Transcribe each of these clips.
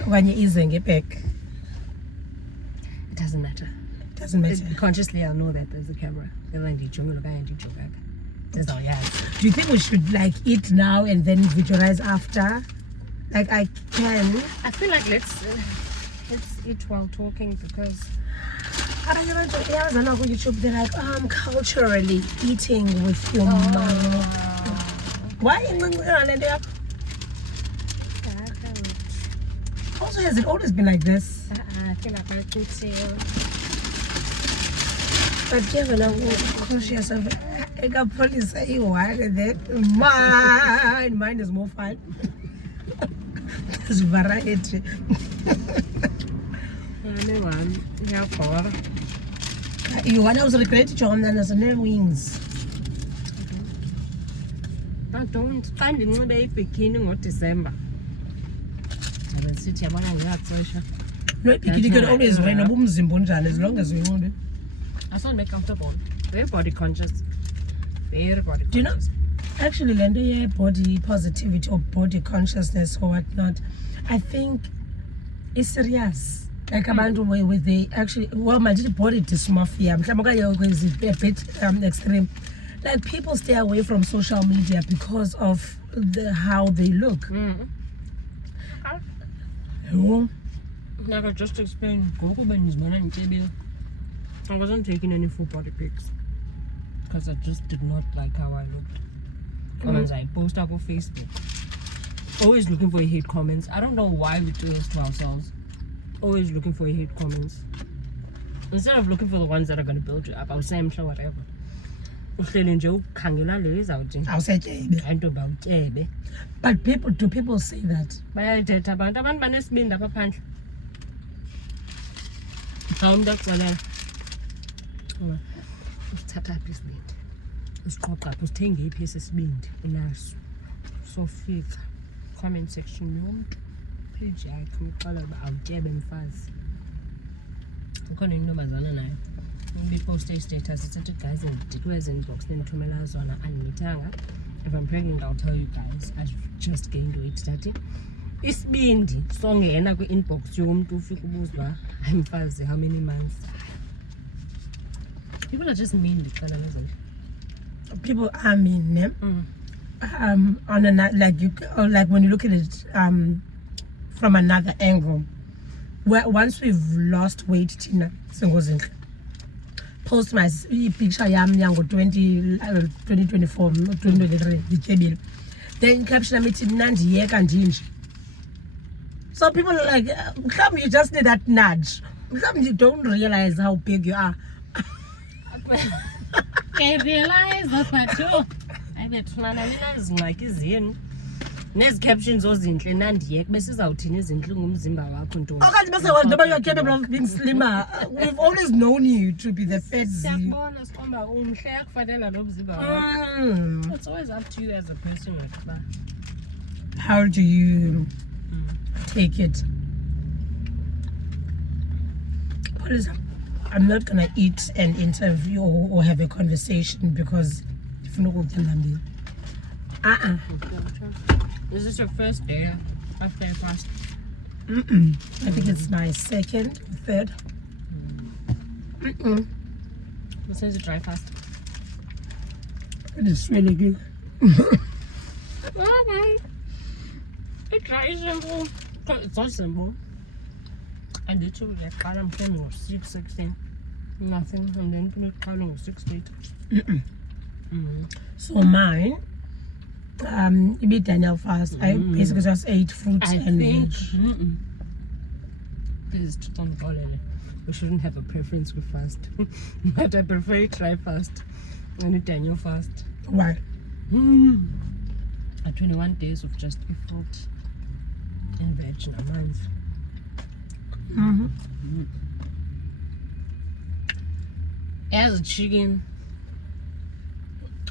Okanye ize ngeback. It doesn't matter. Doesn't matter. Consciously, I'll know that there's a camera. Do you think we should like eat now and then visualize after? Like I can. I feel like let's eat while talking because. YouTube, they're like, culturally eating with your mom. Why? Also, has it always been like this? I feel like I could say. But given I'm conscious of I got police say one and then mine is more fun. There's variety. You want to regret John then as no wings. I don't find it beginning of December. I will sit here No, you can always wear a woman's in Bunjan as long as you want it. I don't make comfortable. Very body conscious. Very body conscious. Do you know? Actually, Lendo, body positivity or body consciousness or whatnot, I think it's serious. Like abantu with the actually, well, my body dysmorphia, is a bit extreme. Like people stay away from social media because of how they look. Like I just explained, I wasn't taking any full body pics because I just did not like how I looked. Comments I post up on Facebook. Always looking for hate comments. I don't know why we do this to ourselves. Always looking for hate comments. Instead of looking for the ones that are going to build you up, I'll say I'm sure whatever. But do people say that? Uthatha apha isibindi usiqoqa apha usithenge iphisi esibindi unaso sofika comment section yomntu page yakhe uqala uba awutyebe mfazi ukhona intombazana nayo ubiposte i-status ithatha guys ndikwiwezi inbox nendithumela zona andimithanga. If I'm pregnant, I'll tell you guys. I've just gained weight daddy. Isibindi songena kwi-inbox yomntu ufika ubuzwa hayi mfazi how many months. People are just mean. People are mean, ne? On another, like when you look at it from another angle. Once we've lost weight, Tina, post my picture yam yango 2024 2023 then caption me Nandi yeka njinji. So people are like, you just need that nudge. You don't realize how big you are. I realize that too. I bet realize like izini. Nezi captions ozinhle nandiyeke bese izawuthini izinhle ngumzimba wakho ntombi. Okanje bese wena noma you are capable of being slimmer. We've always known you to be the fat Z. Siyabona sikhomba umhle yakufanele lo mzimba wakho. It's always up to you as a person. How do you take it? I'm not gonna eat an interview or have a conversation because if you know Is this your first day after your fast? I think it's my second, third. This is a dry fast. It is really good. Okay. It's very simple. It's so simple. I literally I'm planning of 6:16. Nothing. And then make planning of 6:8. So mine, you beat Daniel fast. I basically just ate fruits and veg. This is we shouldn't have a preference with fast. But I prefer try fast and a Daniel fast. Why? 21 days of just fruit and veg in a month. As chicken.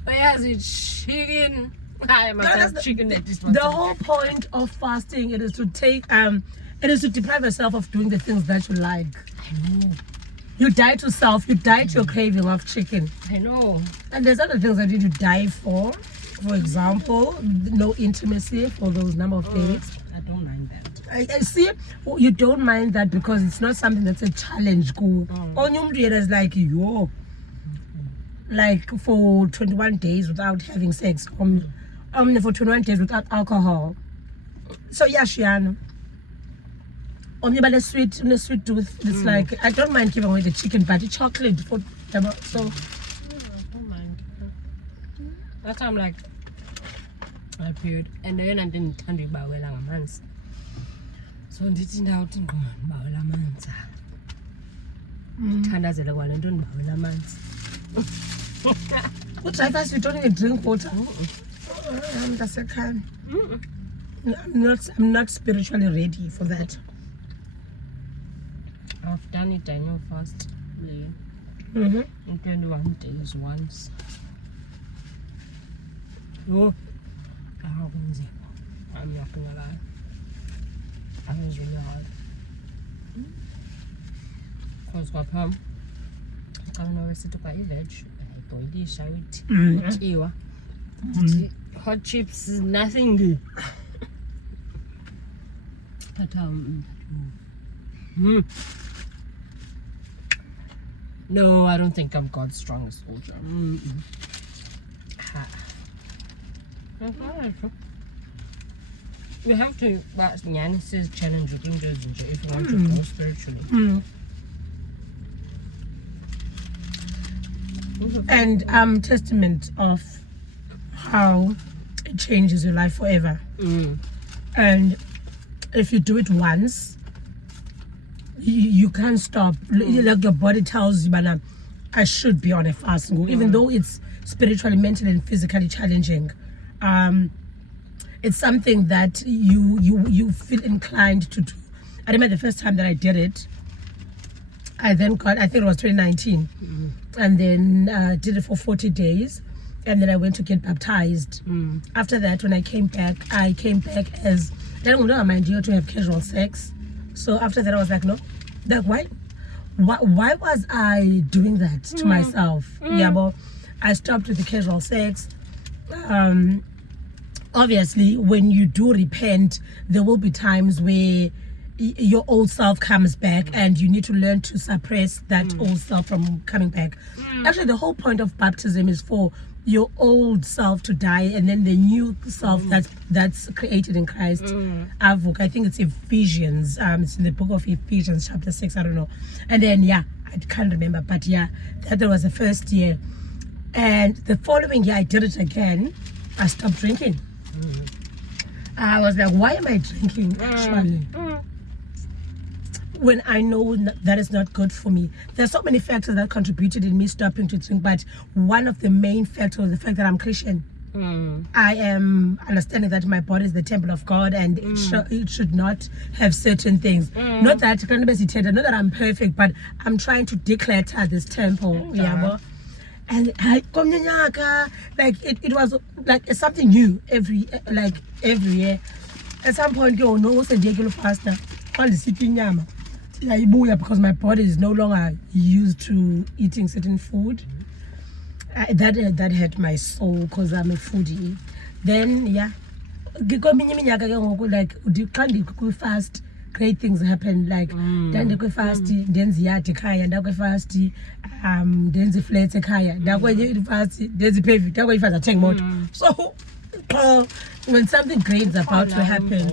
Where's the chicken? I must have chicken at this one. The whole point of fasting is to take it is to deprive yourself of doing the things that you like. I know. You die to self, you die to your craving of chicken. I know. And there's other things that you need to die for. For example, no intimacy for those number of days. I don't mind that. I see you don't mind that because it's not something that's a challenge. Is like yo, like for 21 days without having sex, for 21 days without alcohol. So yeah, Shiano. But a sweet tooth. It's like I don't mind giving away the chicken, but the chocolate for them. So I don't mind. That time like my period, and then I didn't tell you about well a month. So I didn't out in about a month. Tandazela while I don't know a month. What I thought you don't even drink water. That's a kind. I'm not spiritually ready for that. I've done it, I know fast. In 21 days once. Oh, I'm not gonna lie. I was really hard. Because got home. I don't know where to buy veg. I told you, shout. Hot chips, nothing. But no, I don't think I'm God's strongest soldier. We have to, that's Nyanis's challenge with Indus if you want to grow spiritually. And testament of how it changes your life forever. And if you do it once, you can't stop. Like your body tells you, but I should be on a fast, even though it's spiritually, mentally, and physically challenging. It's something that you feel inclined to do. I remember the first time that I did it. I then got, I think it was 2019, and then did it for 40 days, and then I went to get baptized. After that, when I came back as, I don't know, my idea to have casual sex. So after that, I was like, no, like why was I doing that to myself? Yeah, but I stopped with the casual sex. Obviously, when you do repent, there will be times where your old self comes back and you need to learn to suppress that old self from coming back. Actually, the whole point of baptism is for your old self to die and then the new self that's created in Christ. I think it's Ephesians. It's in the book of Ephesians chapter 6, I don't know. And then I can't remember, but that was the first year. And the following year I did it again. I stopped drinking. I was like, why am I drinking actually? When I know that is not good for me. There's so many factors that contributed in me stopping to drink, but one of the main factors was the fact that I'm Christian. I am understanding that my body is the temple of God and it should not have certain things. Not that I'm perfect, but I'm trying to declutter this temple. And like it was like something new every year. At some point, no, what's a regular faster? Because my body is no longer used to eating certain food. That hurt my soul because I'm a foodie. Then like we fast, great things happen. Like then they fast, then the kaya, then we fast, then the flats kaya, then we fast, then the pavement, then we fast a more. So when something great is about to happen,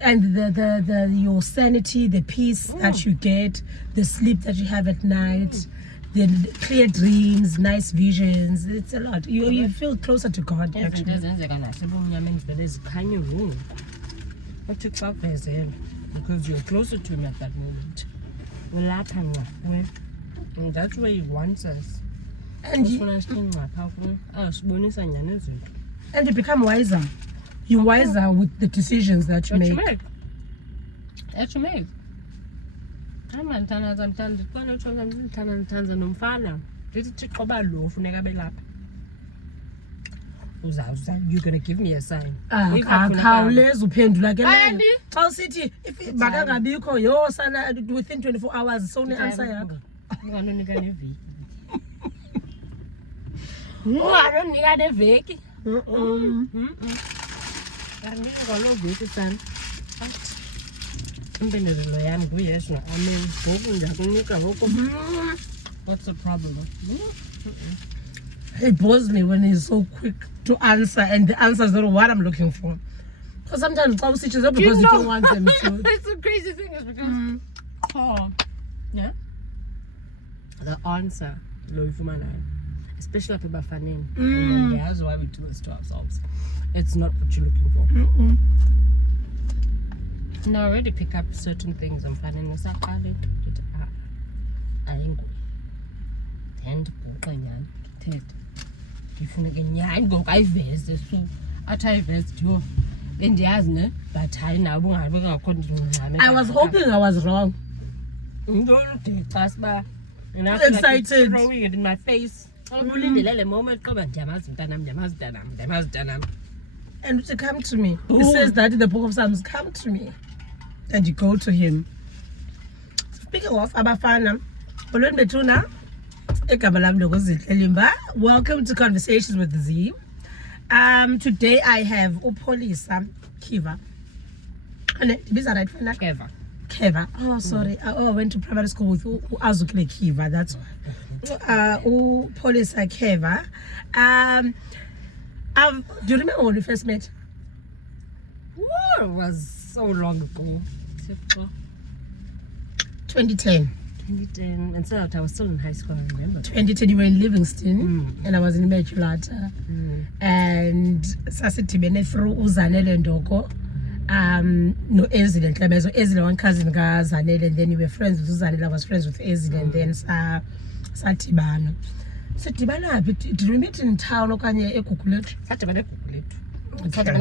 and the your sanity, the peace that you get, the sleep that you have at night, the clear dreams, nice visions, it's a lot. You feel closer to God actually. Because you're closer to him at that moment. And that's where he wants us. And you become wiser. You're wiser with the decisions that you make. That you make. You're gonna give me a sign. Within 24 hours, so the answer. Angingolobisi sana. Impendezelo yami nguyes no-amen. Ngoku ndiyakunika ngoku. What's the problem? He bores me when he's so quick to answer and the answer is not what I'm looking for. Because sometimes I switch it up because you don't want them to. It's the crazy thing is because yeah, the answer especially up bafaneni. And that's why we do this to ourselves. It's not what you're looking for. And I already pick up certain things I'm planning. I ain't and ndifuneke nyhani ngoku ayiveze so athi ayiveze yho endiyazi ne but hayi nabo ungabe ngakho ndingxame. I was hoping I was wrong. Excited, throwing it in my face. Ulindele moment qoba ndiyamazi mntanam. And to come to me. He says that in the book of Psalms, come to me. And you go to him. Speaking of abafana, welcome to Conversations with Z. Today I have Upolisa Kiva. Is that right for that? Keva. Oh, sorry. I went to primary school with Azukile Kiva. That's why. Upolisa Keva. Do you remember when we first met? It was so long ago. 2010. 2010. And so I was still in high school, I remember. 2010, you were in Livingston, and I was in Immaculata. And Sasitibene through Uzanele Ndoko. No Ezile and Klemezo. Ezile, one cousin, Zanele, and then you were friends with Uzanele. I was friends with Ezile, and then Satibano. So Tibana, did we meet in town or can you Ekukulet? Satibane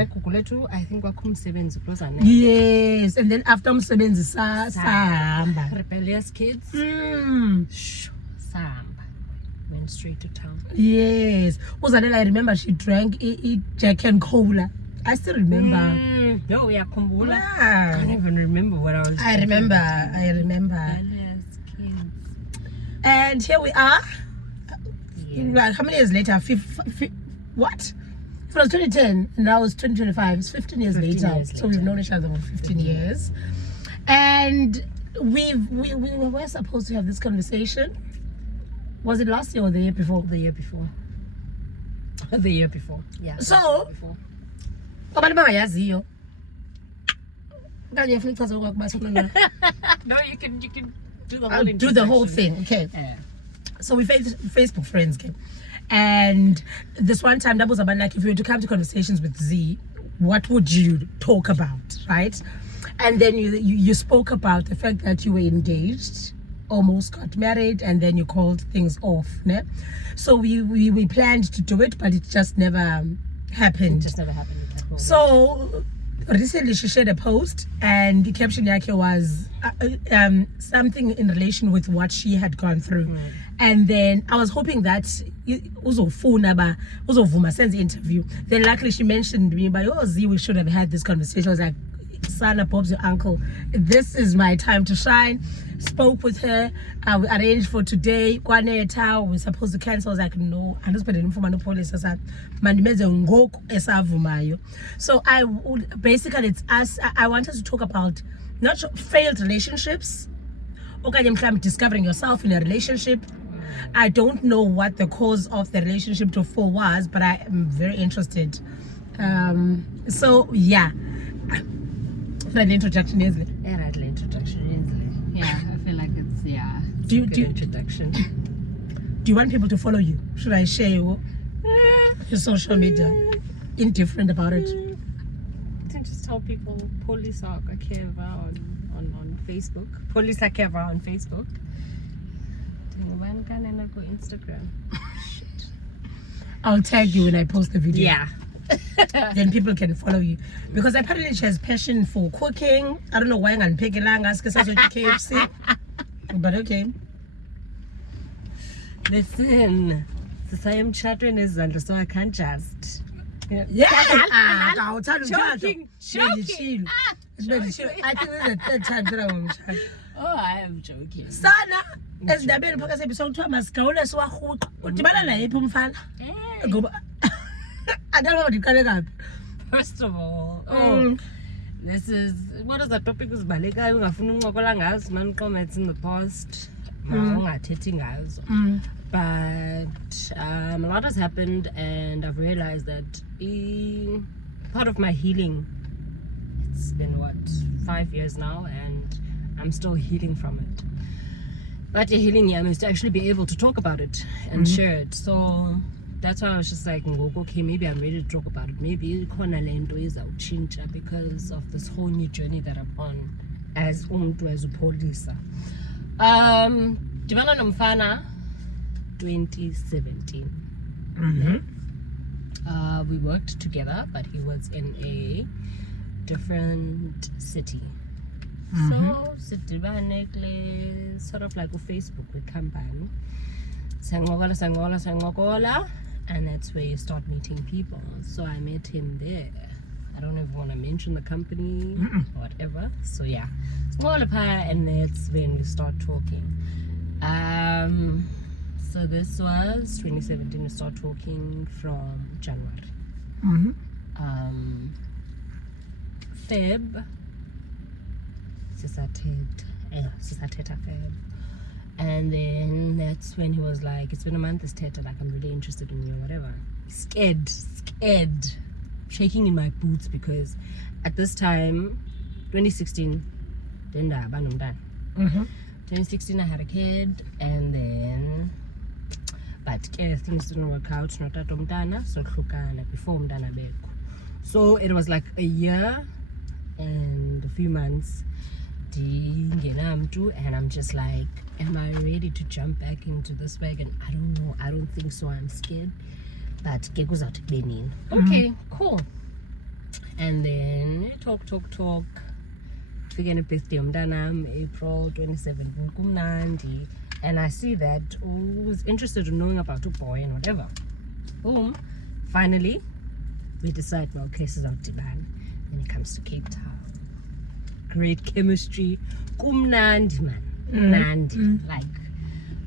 Kukuletu, I think wakum sevens close. Yes, and then after sevens Samba. Rebellious kids. Samba. Went straight to town. Yes. Uzanele, I remember she drank Jack and Cola. I still remember. No, yeah, Kumbula. Yeah. I can't even remember what I was. I remember. Rebellious kids. And here we are. Yeah. Like, how many years later? What? It was 2010, and now it's 2025. It's 15 years later. So we've known each other for 15 years. And we were supposed to have this conversation. Was it last year or the year before? The year before. The year before. Yeah. So, no, you can do the whole I'll do the whole thing. Okay. Yeah. So we Facebook friends, okay? And this one time, that was about like, if you were to come to Conversations with Z, what would you talk about, right? And then you spoke about the fact that you were engaged, almost got married, and then you called things off. Ne? So we planned to do it, but it just never happened. It just never happened. So recently she shared a post, and the caption yake was something in relation with what she had gone through. And then I was hoping that uzovuma senze interview. Then luckily she mentioned me by, oh Z, we should have had this conversation. I was like, Sana, Bob's your uncle. This is my time to shine. Spoke with her. We arranged for today. We're supposed to cancel. I was like, no. I'm just putting for police. So I would basically, it's us. I wanted to talk about not failed relationships. Okay, I'm discovering yourself in a relationship. I don't know what the cause of the relationship to fall was, but I am very interested. So yeah. Right introduction, isn't it? Yeah, right introduction, isn't it? Yeah, I feel like it's Do you introduction. Do you want people to follow you? Should I share your social media? Indifferent about it. I think just tell people Polisa Keva on Facebook. Polisa Keva on Facebook. One can and go Instagram. Shit. I'll tag you when I post the video. Yeah. Then people can follow you, because apparently she has passion for cooking. I don't know why I'm picking KFC, but okay. Listen, since I am chatting is under, so I can't just. Yeah. Joking. I think this is the third time that I'm chatting. Oh, I am joking. Sana, as the bell podcast episode 2, Mascaula Swahut, Utibana, Pumfan. Andazi ndiqale kaphi. First of all, Mm. this is what is the topic uzibalekayo ungafuni uncokola ngazo man comments in the past. Ungathethi ngazo. But a lot has happened, and I've realized that part of my healing, it's been what, 5 years now, and I'm still healing from it. But the healing is to actually be able to talk about it and share it. So that's why I was just like, okay, maybe I'm ready to talk about it. Maybe khona lento izawutshintsha because of this whole new journey that I'm on as umuntu as uPholisa. Dibana nomfana 2017. We worked together, but he was in a different city. So sidibane sort of like a Facebook with company. Sangola, and that's where you start meeting people. So I met him there. I don't even want to mention the company or whatever. So yeah, and that's when we start talking. So this was 2017. We start talking from January. Feb. Sisateta Feb. And then that's when he was like, it's been a month, this Teta, like I'm really interested in you, whatever. Scared, shaking in my boots, because at this time, 2016, 2016 I had a kid, and then but things didn't work out, not at umntana, so hlukana before umntana beko. So it was like a year and a few months, and I'm just like, am I ready to jump back into this wagon? I don't know. I don't think so. I'm scared. But get goes out Benin. Okay, cool. And then talk. Begin a birthday umntanam, April 2017. Kumnandi. And I see that who's interested in knowing about a boy and whatever. Boom. Finally, we decide, well, cases of Diban. Then it comes to Cape Town. Great chemistry. Kumnandi, man. Nandi. Like,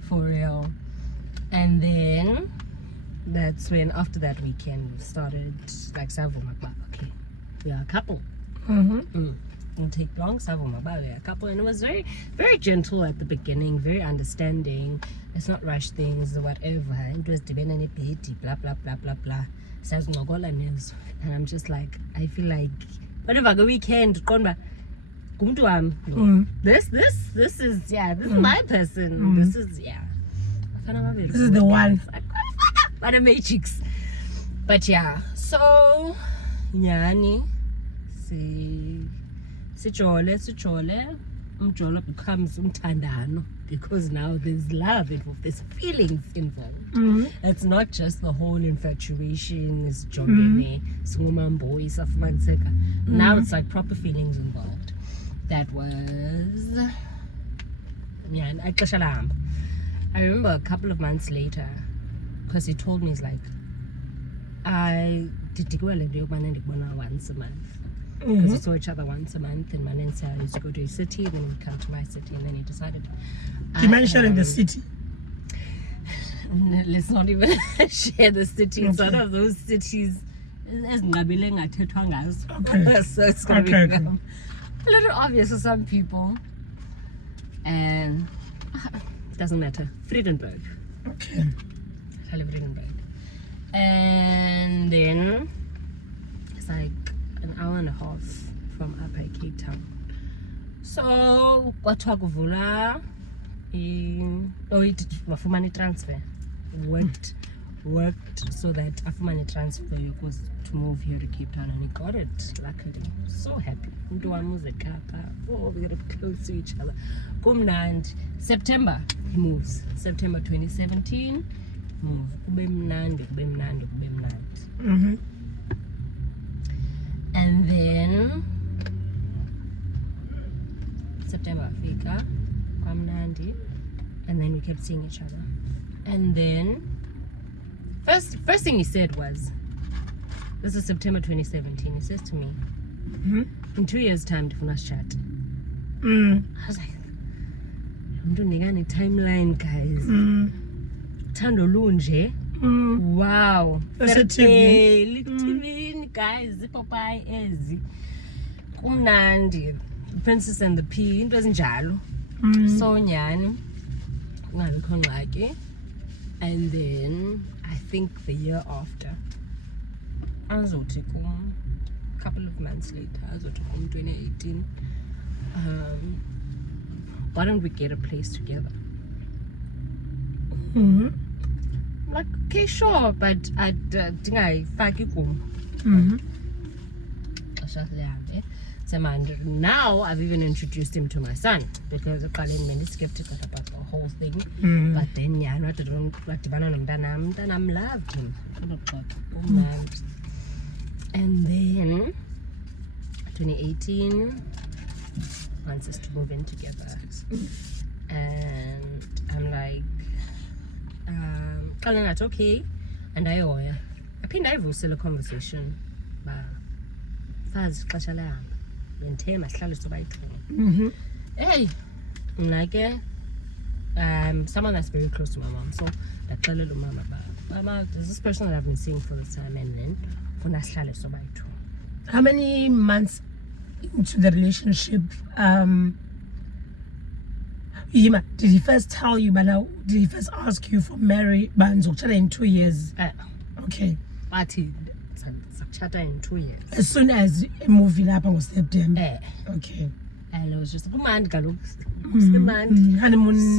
for real. And then that's when, after that weekend, we started, like, okay, we are a couple. Didn't take long, we are a couple. And it was very, very gentle at the beginning, very understanding. Let's not rush things or whatever. It was blah, blah, blah, blah, blah. And I'm just like, I feel like, whatever, the weekend, this is my person. This is This is the one. But a matrix. But yeah, so nyani sijole umjolo becomes umthandano, because now there's love involved, there's feelings involved. It's not just the whole infatuation is jongene singumamboyi safumaniseka. Now it's like proper feelings involved. That was I remember a couple of months later, because he told me, he's like, I did once a month. Because we saw each other once a month, and Manensa used to go to his city, then we'd come to my city, and then he decided. Do you mind sharing the city? Let's not even share the city. It's one of those cities. So it's going to become a little obvious to some people. And it doesn't matter. Friedenberg. Okay. Friedenberg. And then it's like an hour and a half from up at Cape Town. So kwathiwa kuvula wafumana transfer. Worked so that afumane transfer was to move here to Cape Town, and he got it, luckily. So happy. We're getting close to each other. Kumnandi. September he moves. September 2017 move. Kube mnandi. And then September Africa, Kwamnandi, and then we kept seeing each other. And then first thing he said was, this is September 2017. He says to me, in 2 years' time, to chat. I was like, I'm doing a timeline, guys. Tando lunje, Wow. TV. TV, guys, Popeye ezi. Kumnandi. Princess and the Pea, into ezinjalo. So nyani. Kungabikho ngxaki. And then I think the year after, azothi kum, couple of months later, azothi kum 2018. Why don't we get a place together? Mm-hmm. I'm like, okay, sure, but I'd ndingayifaki kum. Now I've even introduced him to my son because I'm many skeptical about the whole thing. But then yeah, I'm loved him. And then 2018 wants us to move in together. And I'm like, that's okay. And I think I've also a conversation. Fast hey, like someone that's very close to my mom. So I tell little mama about there's this person that I've been seeing for this time, and then how many months into the relationship Yima, did he first tell you, but now did he first ask you for marriage in 2 years? Okay. But he in 2 years. As soon as a movie happened was September. Okay. And it was just honeymoon.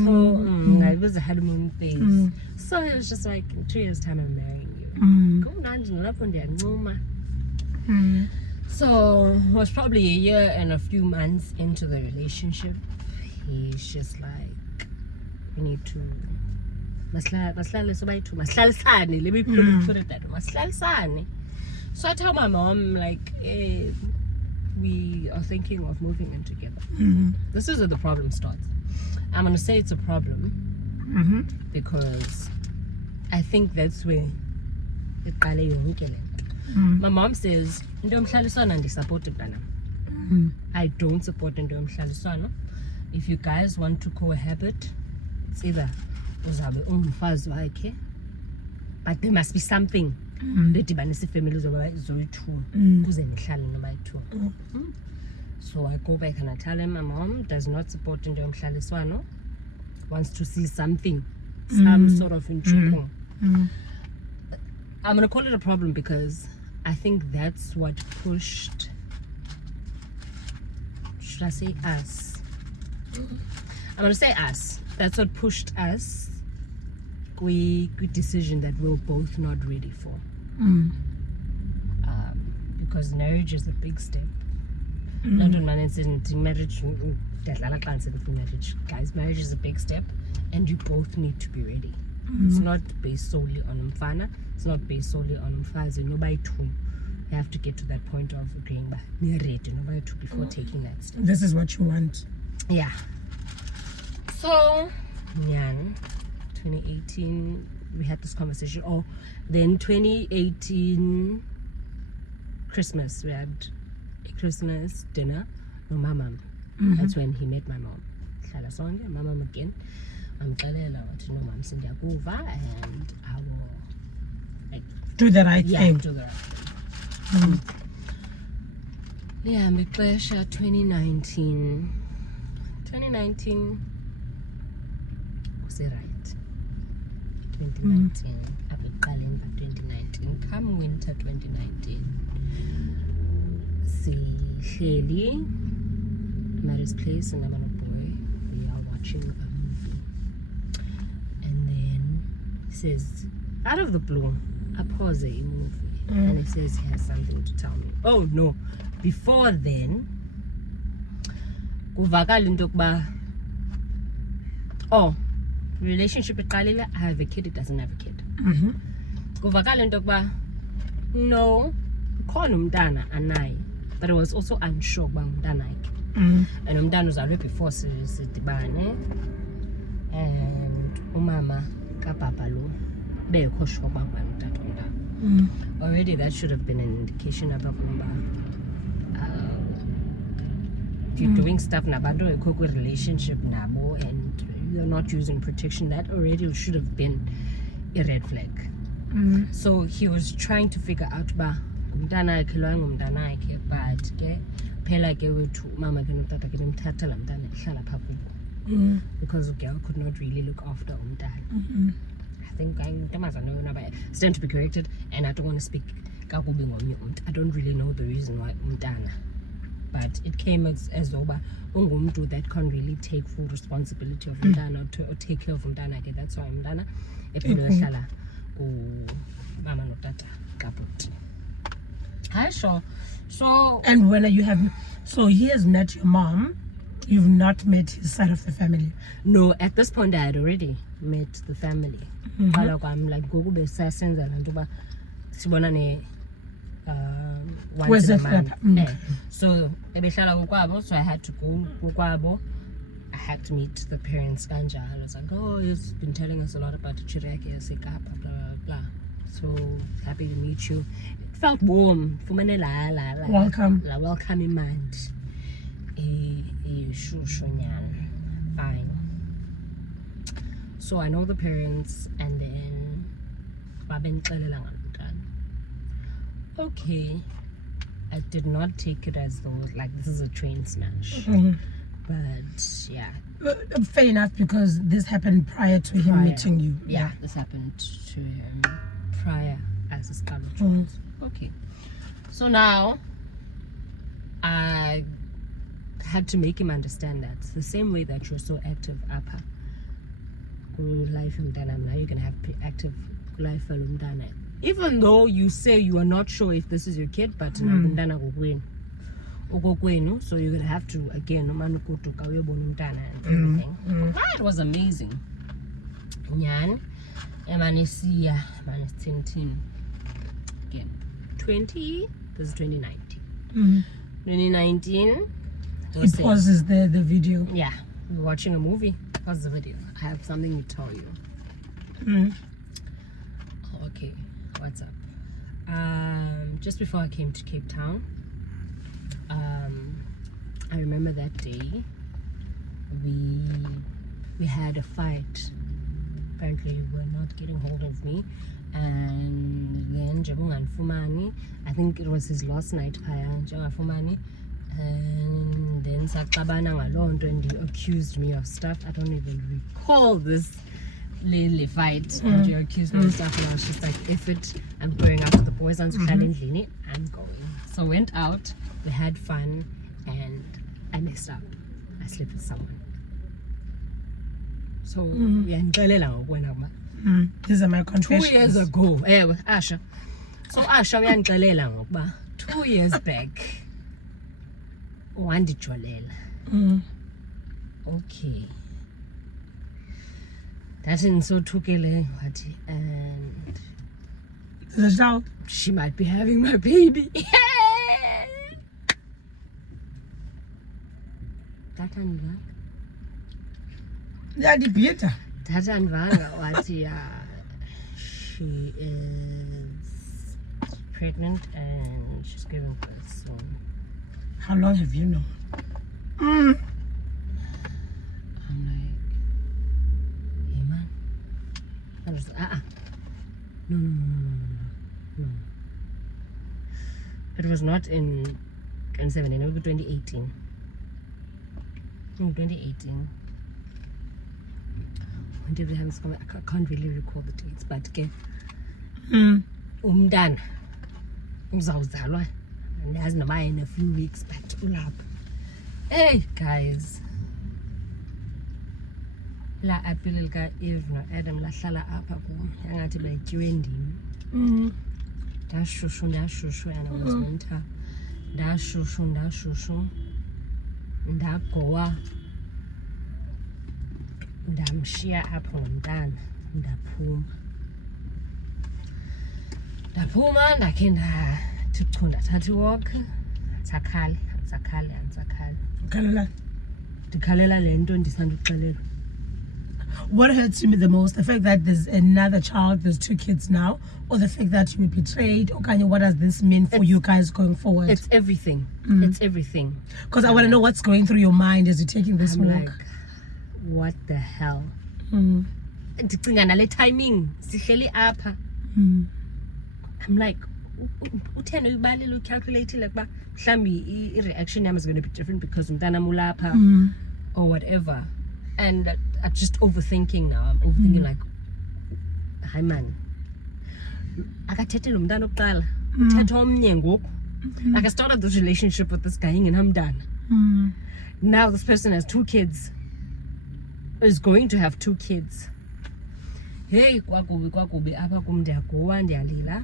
So it was a honeymoon phase. So it was just like, in 2 years' time, I'm marrying you. So it was probably a year and a few months into the relationship. He's just like, we need to let me put it that way. So I tell my mom, like, hey, we are thinking of moving in together. This is where the problem starts. I'm going to say it's a problem because I think that's where it my mom says, I don't support Ndomhlaliswano. If you guys want to cohabit, it's either but there must be something. So I go back and I tell him my mom does not support Ndomhlaliswano, wants to see something, some sort of intrigue. I'm going to call it a problem because I think that's what pushed, should I say us? I'm going to say us. That's what pushed us good decision that we're both not ready for. Because marriage is a big step. Not on marriage, guys, marriage is a big step and you both need to be ready. It's not based solely on mfana, it's not based solely on mfazi, nobody too. You have to get to that point of agreeing nobody too before taking that step. This is what you want. Yeah. So, 2018, we had this conversation. Oh, then 2018 Christmas, we had a Christmas dinner with my mom. That's when he met my mom. My mom again. I'm telling her to know mom Sindiakuva and I will do the right thing. Do the right thing. Yeah, Mekhlesha 2019 was it right? 2019. I've been calling for 2019. Come winter 2019. See Shelly, Mary's place, and I'm on a boy. We are watching a movie. And then he says, out of the blue, I pause a movie. And he says he has something to tell me. Oh no. Before then, relationship iqalile, I have a kid, it doesn't have a kid. No, khona umntana anaye, but I was also unsure about umntana yakhe. And umntana uzalwe before sidibane, and umama kababa lo bekho sure about umntana umntana. Already that should have been an indication about if you're doing stuff nabantu ekho relationship nabo and you're not using protection, that already should have been a red flag. So he was trying to figure out uba ngumntanakhe lo ayingumntanakhe, but ke phela ke wethu umama ke notata ke bemthatha laa mntana ehlala phaa kubo because ugirl could not really look after umntana. I think intombazana yona, but stand to be corrected, and I don't want to speak kakubi ngomnye umntu. I don't really know the reason why umntana, but it came as thoba ungumntu that can't really take full responsibility of umntana or take care of umntana ke. That's why umntana ephela ehlala umama notata kabhuti. Hi, sure. So And when you have, so he has met your mom, you've not met his side of the family. no, at this point I had already met the family. I'm like goku besasenza laa nto uba sibonane once in a month. So ebehlala kokwabo, so I had to go kokwabo. I had to meet the parents kanjalo. I was like, oh, he's been telling us a lot about Chireke Sekapa, blah blah blah. So happy to meet you. It felt warm. Fumane la Welcome. La welcoming mind. Shushonyan. Fine. So I know the parents, and then babendixelela ngamntana. Okay. I did not take it as though like this is a train smash. But yeah. Fair enough, because this happened prior to him meeting you. Yeah, this happened to him prior as a scarlet. Okay. So now I had to make him understand that the same way that you're so active upper life umntana, now you're gonna have to be active life umntana. Even though you say you are not sure if this is your kid, but umntana kokwenu, so you're gonna have to again umane ugoduka uyobona umntana and everything. It was amazing. Nyani emanesiya manesithini again 20, this is 2019. 2019 He pauses the video. yeah, we're watching a movie. Pause the video. I have something to tell you. Okay, what's up? Just before I came to Cape Town, I remember that day we had a fight. Apparently you were not getting hold of me, and then Jabungan Fumani, I think it was his last night Fumani, and then Sakabana Ngalond, and you accused me of stuff. I don't even recall this little fight, and you accused me of stuff, and I was just like, if it, I'm going out with the boys on I'm going. So went out, we had fun, and I messed up. I slept with someone. So These are my 2 confessions. years ago, Asha. So Asha uyandixelela ngokuba 2 years back wandijolela. Okay. That didn't so tukele wathi, and The child. she might be having my baby. Tatandivanga. Yeah, the theater. Tatandivanga wathi she is pregnant and she's giving birth soon. How long have you known? I'm like, hey man. I was like, no. It was not in 2017, it was 2018. In 2018. When did we have this conversation? I can't really recall the dates, but ke umntana uzawuzalwa andazi noma in a few weeks, but ulapha. Hey guys, la apile lika Eve no Adam lahlala apha kum yangathi bayityiwe ndini. Ndashushu and I was winter. Ndashushu ndagowa ndamshiya apho ngomntana ndaphuma ndakhe ndathi chu ndathatha iwalk andisakhali Kalala. ndikhalela le nto ndisanduxelelwa. What hurts me the most? The fact that there's another child, there's 2 kids now, or the fact that you were betrayed? Okay, what does this mean for you guys going forward? It's everything. It's everything. Because I want to know what's going through your mind as you're taking this I'm walk. like, what the hell? Ndicinga nale timing sihleli apha I'm like, utheni uyibalile ucalculatile kuba mhlawumbi i-reaction yam is going to be different because umntana mulapha or whatever. And I'm just overthinking now. I'm overthinking like, hi man, akathethi lo mntana oqala uthetha omnye ngoku. Like I started this relationship with this guy nginamntana. Now this person has 2 kids, is going to have 2 kids. Hey, kwakubi apha kum ndiyagowa ndiyalila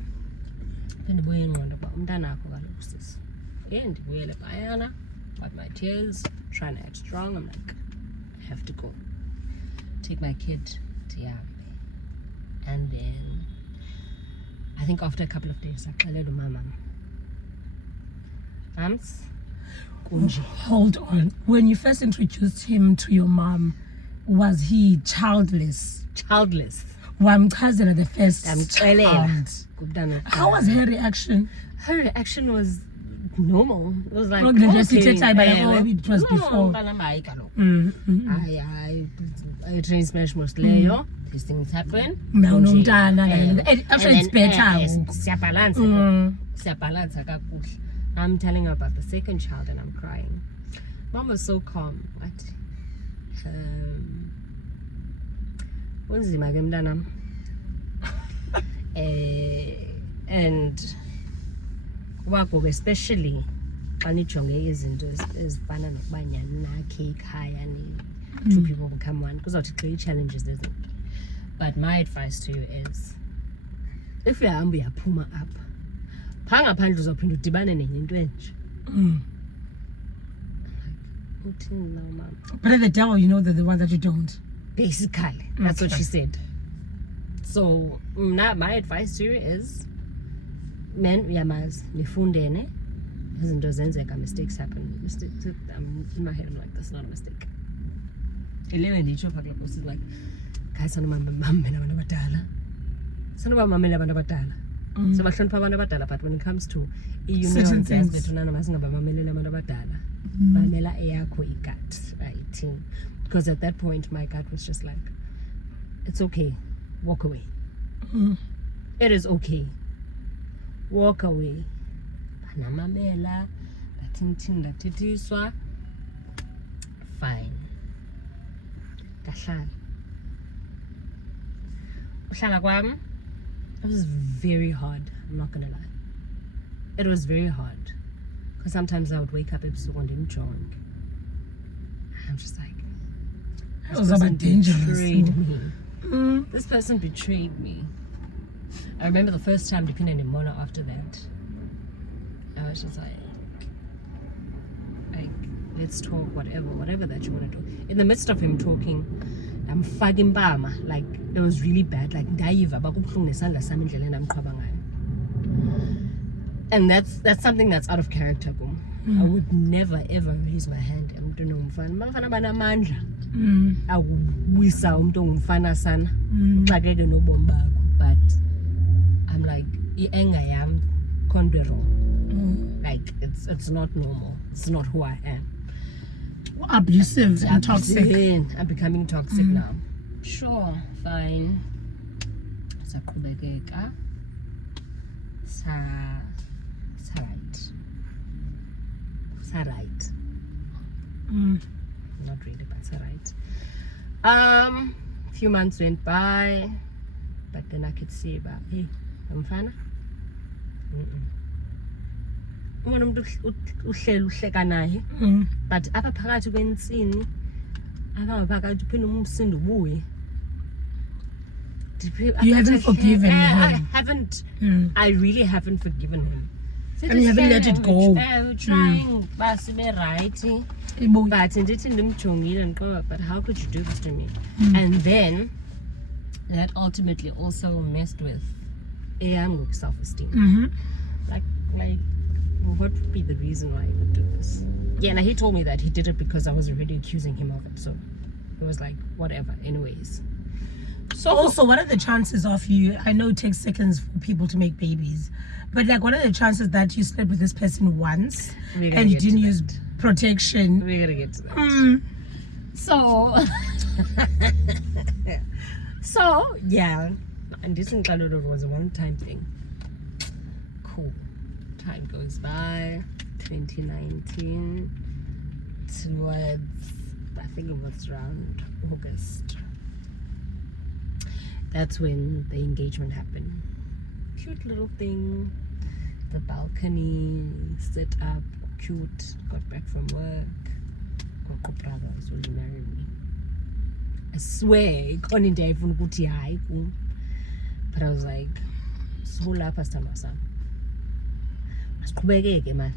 ndibuye ingqondo uba umntana akho kaloku sisi. Ndibuyele phayana, got my tears, trying to act strong. I'm like, I have to go take my kid ndihambe. And then I think after a couple of days axelela umama, Mams, kunje. Hold on. When you first introduced him to your mom, was he childless? Childless. Wamchazela the first Ndamxelela child. kumntana. How was her reaction? Her reaction was normal. It was like, Look, they just okay, it was before. Train smash most leyo. These things happen. Now actually it's better. Siyabalansa kakuhle. I'm telling her about the second child and I'm crying. Mom was so calm. What? Unzima ke mntanam. And kwakuba especially xa nijonge izinto ezifana nokuba nyani nakhe ikhaya ni 2 people become one kuzawuthi xa challenges ezinto. But my advice to you is, if uyahamba uyaphuma apha phaa ngaphandle uzawuphinda udibane nenye into enje. Uthini na mama? But at the devil, you know that the one that you don't. Basically, that's what she said. So my advice to you is, men uyamazi nifundene izinto zenzeka, mistakes happen. Mistakes, I'm in my head, I'm like, that's not a mistake. 11 nditsho phaa kulapho is like, guys, sanomamela abantu abadala, sanomamela abantu abadala. So bahlonipha abantu abadala, but when it comes to certain things, bethunana masingabamameleli abantu abadala, mamela eyakho igut, right? Because at that point my gut was just like, it's okay, walk away. It is okay, walk away. Banamamela, bathini ndathethiswa, fine. Kahlala. Uhlala kwami, it was very hard, I'm not gonna lie. It was very hard. Because sometimes I would wake up ebusuku ndimjonge. I'm just like, That was about dangerous. betrayed me. This person betrayed me. I remember the first time ndiphinde ndimona after that. I was just like, let's talk, whatever that you want to do. In the midst of him talking, I'm fucking bama. Like, it was really bad. Like, ndayiva bakubuhlungu nesandla sami indlela endamqhwaba ngayo. And that's something that's out of character kum. I would never ever raise my hand emntwini ongumfana. Abafana banamandla. Akuwisa umuntu ongumfana sana. Xakeke nobomi bakho. But I'm like, i-anger yam can't be wrong. Like, it's not normal. It's not who I am. Abusive and toxic. I'm becoming toxic now. Sure, fine. Saqhubekeka. Right. Not really, but it's right. Few months went by, but then I could see about, hey, I'm fine. Umuntu uhleli uhleka naye, but apha phakathi kwentsini akangaphakathi uphinde umsindo ubuye. You haven't forgiven him. I haven't. I really haven't forgiven him. And you haven't let it go. We're trying, basibe right. But ndithi ndimjongile ndiqoba, but how could you do this to me? And then that ultimately also messed with eyam self-esteem. Like, what would be the reason why he would do this? Yeah, and he told me that he did it because I was already accusing him of it. So it was like, whatever, anyways. So also, what are the chances of you, I know it takes seconds for people to make babies, but like, what are the chances that you slept with this person once and you didn't use protection? We're gonna get to that. So, yeah, And this in Kalulu was a one-time thing. Cool. Time goes by. 2019 towards, I think it was around August. That's when the engagement happened. Cute little thing. The balcony set up. Cute. Got back from work. Gogo brothers, will you marry me? I swear, but I was like, so lapha sithando sami. Asiqhubekeke man.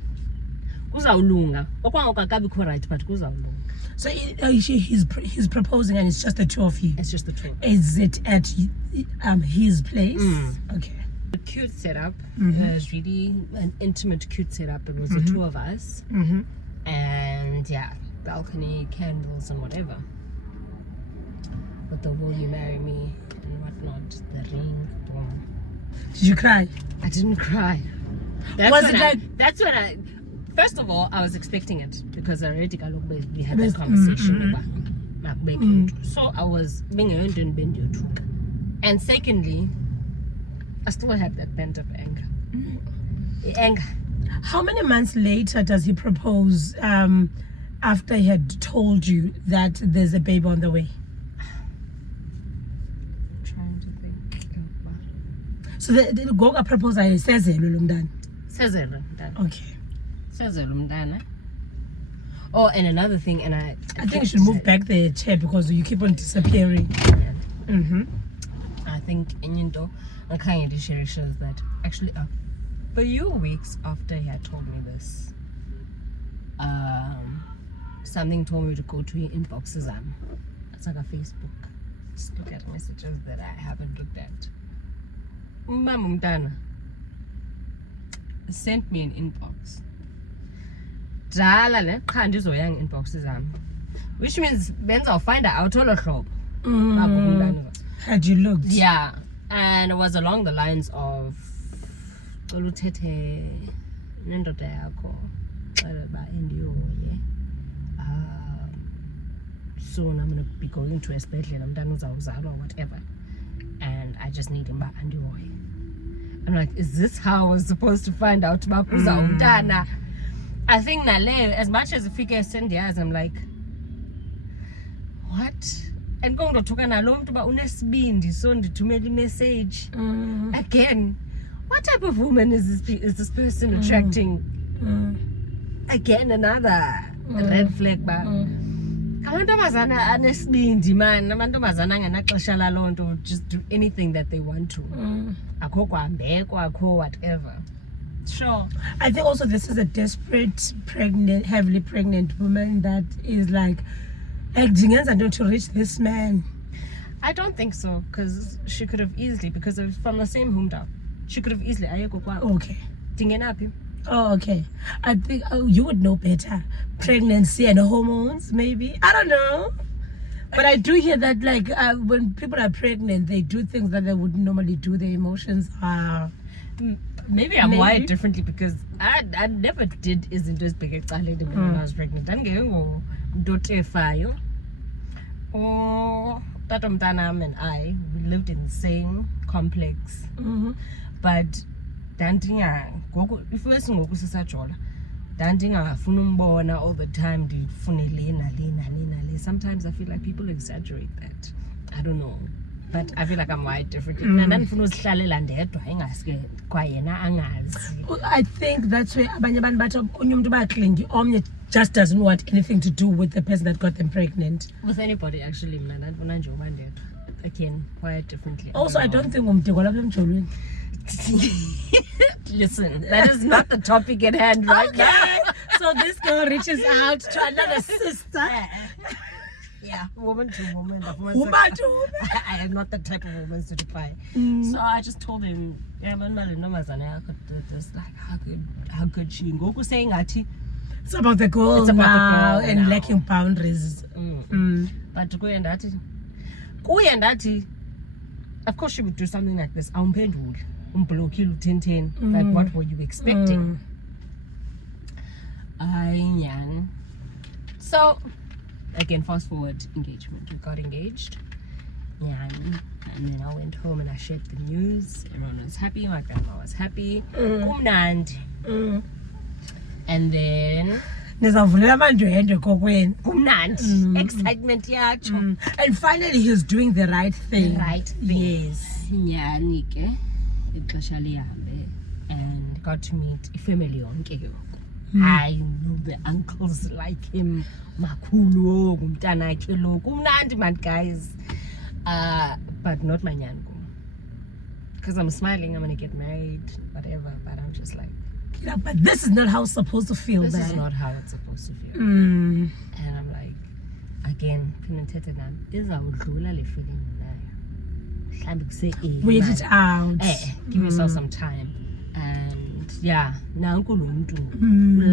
Kuzawulunga. Okwangoku akabikho right, but kuzawulunga. So he's proposing and it's just the two of you? It's just the two. Is it at his place? Okay. A cute setup. It was really an intimate, cute setup. It was the two of us. And yeah, balcony, candles and whatever. But the will you marry me and whatnot, the ring, boom. Did you cry? I didn't cry. That's when I first of all I was expecting it because already we had that conversation. So I was being and secondly, I still had that pent up anger. How many months later does he propose after he had told you that there's a baby on the way? Trying to think. So the Goga proposal says okay. Oh, and another thing, and I think you should move back the chair because you keep on disappearing. I think Inyendo and Kanye shares that actually a few weeks after he had told me this, something told me to go to your inboxes. It's like a Facebook. Just look at messages that I haven't looked at. Mama Mdana sent me an inbox. Inboxes, which means I'll find out all of Had you looked? Yeah, and it was along the lines of so I'm gonna be going to a special or whatever, and I just need him back and I'm like, is this how I was supposed to find out about I think Nale, as much as if he send the eyes, I'm like, what? And going to talk and alone to unesbindi so to mail message again. What type of woman is this person attracting? Again, another red flag back. Amantombazana anesibindi man, amantombazana anganaxesha lalonto just do anything that they want to. Akho kwambeko, akho whatever. Sure. I think also this is a desperate, heavily pregnant woman that is like acting as I don't to reach this man. I don't think so, because she could have easily, because it's from the same hometown. She could have easily. Okay. Tingenapi. Oh, okay. I think you would know better. Pregnancy and hormones, maybe. I don't know. But I do hear that, like, when people are pregnant, they do things that they wouldn't normally do. Their emotions are... Maybe I'm wired differently because I never did isn't as big when I was pregnant. I'm going to oh, Tato Mtanam and I, we lived in the same complex. But Dantinga, if we listen to Sajola, Dantinga, Funumbona all the time, did Funilina. Sometimes I feel like people exaggerate that. I don't know. But I feel like I'm wired differently. I think that's where just doesn't want anything to do with the person that got them pregnant. With anybody, actually, again, wired differently. Also, I don't think listen, that is not the topic at hand right now. So this girl reaches out to another sister. Yeah, woman to woman. Woman to woman. I am not the type of woman to defy. So I just told him, yeah, man, I could do this. Like, how could she go saying it's about the girl now and lacking boundaries. But to go and that, of course she would do something like this. Like, what were you expecting? So again, fast forward engagement. We got engaged Yeah, and then I went home and I shared the news. Everyone was happy. My grandma was happy. Kumnandi. And then Nizavulela amandwendwe kokwenu. kumnandi. Excitement yacho. And finally he's doing the right thing. Right thing. Yes. Nyani ke ixesha lihambe and got to meet ifamily yonke ke ngoku. I know the uncles like him. Makhulu ngumntanakhe lo. Kumnandi man guys. But not my nyangu. Because I'm smiling, I'm gonna get married, whatever. But I'm just like, Yeah, but this is not how it's supposed to feel. this there. is not how it's supposed to feel. Mm. And I'm like, again, phindithethe nami izawudlula le feeling nayo. Mhlambi kuse Wait it out. give yourself some time. And yeah, nanku lo mntu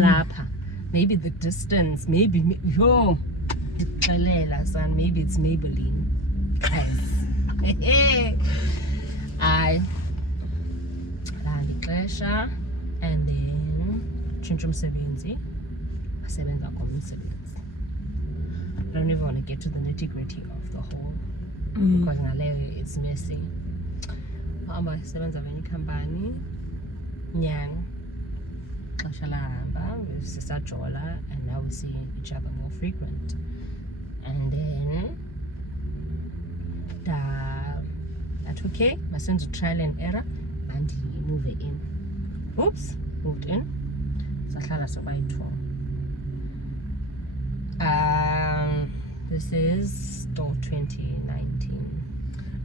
lapha. Maybe the distance, maybe yo, ndixelela son, maybe it's Maybelline. I lixesha and then tshintsha umsebenzi asebenza komsebenzi. I don't even want to get to the nitty-gritty of the whole because ngaleyo it's messy. Hamba sebenza kwenye company nyanga xesha lahamba sisajola and now we see each other more frequent. And then that's okay. Masenze trial and error and he move in. Oops, moved in. Sahlala sobayi-2. This is 2019.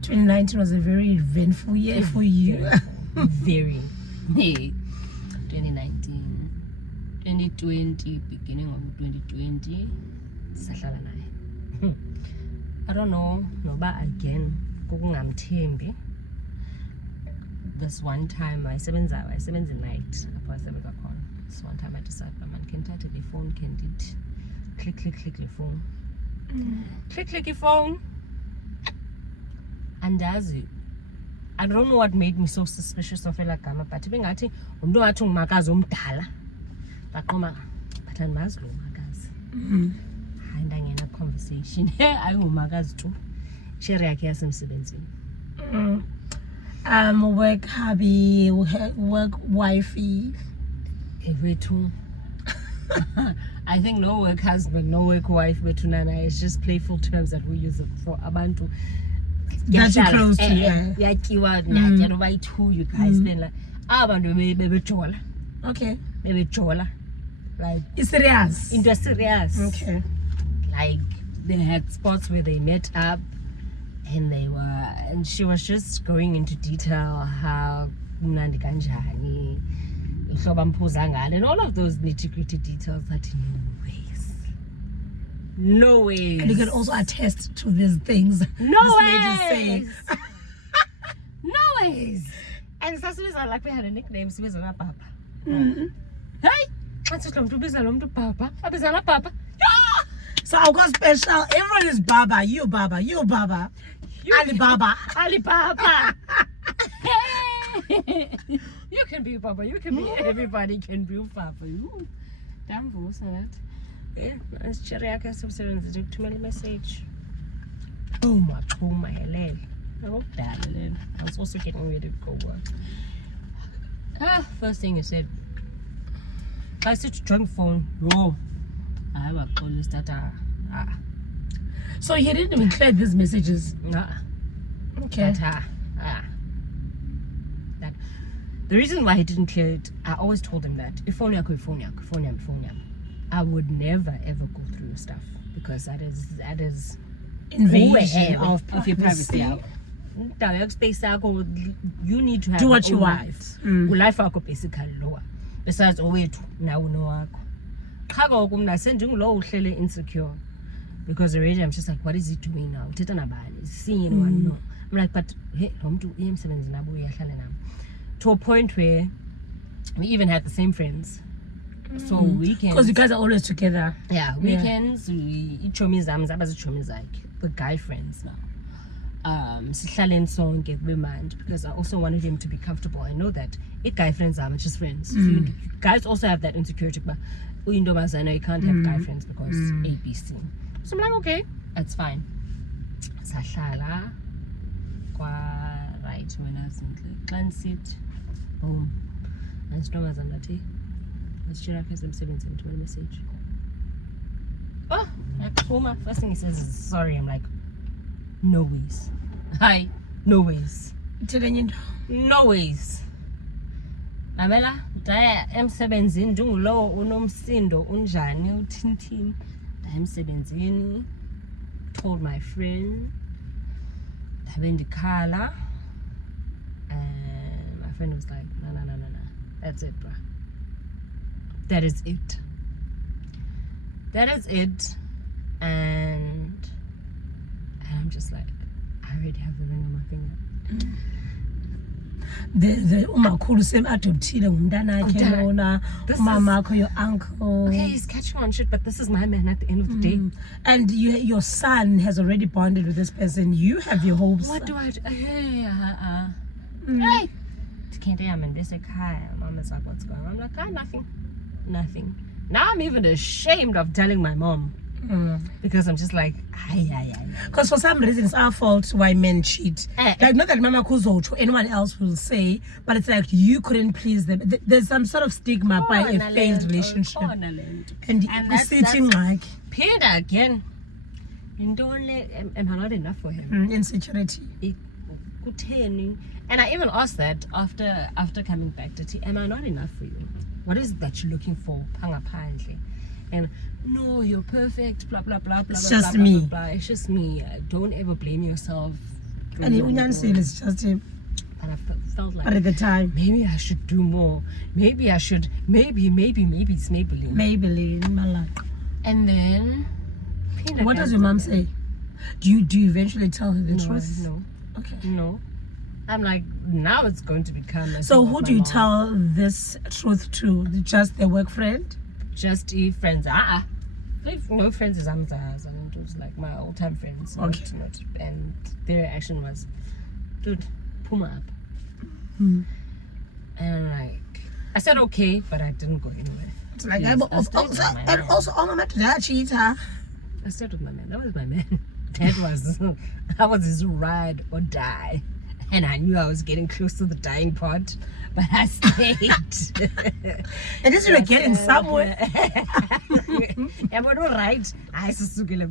2019 was a very eventful year for you. Very. Hey, 2019. 2020, beginning of 2020. Sahlala naye. I don't know, noba again, kukungamthembi. This one time I sebenza night apho asebenza khona. This one time I decided man can touch the phone, can it click the phone. Click the phone. Andazi. I don't know what made me so suspicious of elagama, but bengathi umuntu wathi ngumakazi omdala. Ndaqoma but andimazi lo makazi. Hayi ndangena conversation. Ayingumakazi tu. Shere yakhe yasemsebenzini. Work hubby, work wifey. Everything. I think no work husband, no work wife, but tunana it's just playful terms that we use for abantu. That you're close to, yeah. Yakiwa nyatya no bayi-2 you guys then like abantu bebejola. Okay. Bebejola. Like It's serious. into serious. Okay. Like they had spots where they met up and she was just going into detail how mnandi kanjani ihlobo amphuza ngalo and all of those nitty-gritty details that no ways. And you can also attest to these things. No this lady's saying. ways. No ways. And sasibiza like we had a nickname sibiza na papa. Hey, athi lo mntu ubiza lo mntu papa, abiza na papa. So I've got special. Everyone is Baba. You Baba. You Baba. Alibaba. Alibaba. Hey. You can be Baba. You can be everybody can be Papa. You. Damn voice that. Yeah, it's Cherry yakhe somsebenzi ukuthumela message. Boom, helele. Okudala lena. I was also getting ready to go work. First thing you said. I said to join phone. Yo. I was calling starter. So he didn't even clear these messages. Okay. That the reason why he didn't clear it, I always told him that if only I could phone him, I would never ever go through your stuff because that is Invasion of your privacy. Space you need to have do what you want. Life yakho basically lower. Besides owethu nawo nowakho. Chaga ukumna sendingulo uhlele insecure because already I'm just like what is he doing now? Uthetha nabani? Seeing anyone? No. I'm like but hey, lo mntu uyemsebenzi nabo uyahlala nami. To a point where we even had the same friends. So weekends. Because you guys are always together. Yeah, weekends we ichomi zami zabazichomi zakhe, the guy friends now. Sihlale sonke kube manje because I also wanted him to be comfortable. I know that it guy friends are just friends. So you guys also have that insecurity, but uyintombazana you can't have guy friends because ABC. So I'm like okay, that's fine. Sahlala right wena zinhle xa ndisithi boom andintombazana ndathi wasitshela apha esemsebenzini thumela message oh yaxhuma first thing he says is sorry. I'm like no ways. Hi, no ways. Ithele into. No ways. Mamela ndaya emsebenzini ndingulowo unomsindo unjani uthintini ndaya emsebenzini told my friend ndabe ndikhala and my friend was like no that's it bro, that is it and I'm just like I already have the ring on my finger. The umakhulu sem-adoptile ngumntanakhe lona umamakho, your uncle. Okay, he's catching on shit, but this is my man at the end of the day. And your son has already bonded with this person. You have your hopes. What do I do? Hey, can't I'm in this hi. Mama's like, what's going on? I'm like, nothing. Now I'm even ashamed of telling my mom. Because I'm just like, because for some reason it's our fault why men cheat. Like not that Mama Kuzocho, anyone else will say, but it's like you couldn't please them. There's some sort of stigma by a failed relationship. And that's sitting like Peter again. Am I not enough for him? Insecurity. And I even asked that after coming back to am I not enough for you? What is it that you're looking for? And no, you're perfect, blah blah blah blah. It's blah, just blah, me. Blah, blah, blah. It's just me. Don't ever blame yourself. And it's just him. And I felt like, but at the time, maybe I should do more. Maybe I should. Maybe it's Maybelline. Malak. And then, what does your mom say? Do you eventually tell her the truth? No. Okay. No. I'm like, now it's going to become. So who do you tell this truth to? Just their work friend? Just friends. No friends is and it was like my old time friends. Okay. And their reaction was, dude, Puma up. And like, I said okay, but I didn't go anywhere. It's like, and also, oh, Mama, I stayed with my man. That was my man. That was his ride or die. And I knew I was getting close to the dying part, but I stayed. And this you were getting somewhere. And we're all right. I slowly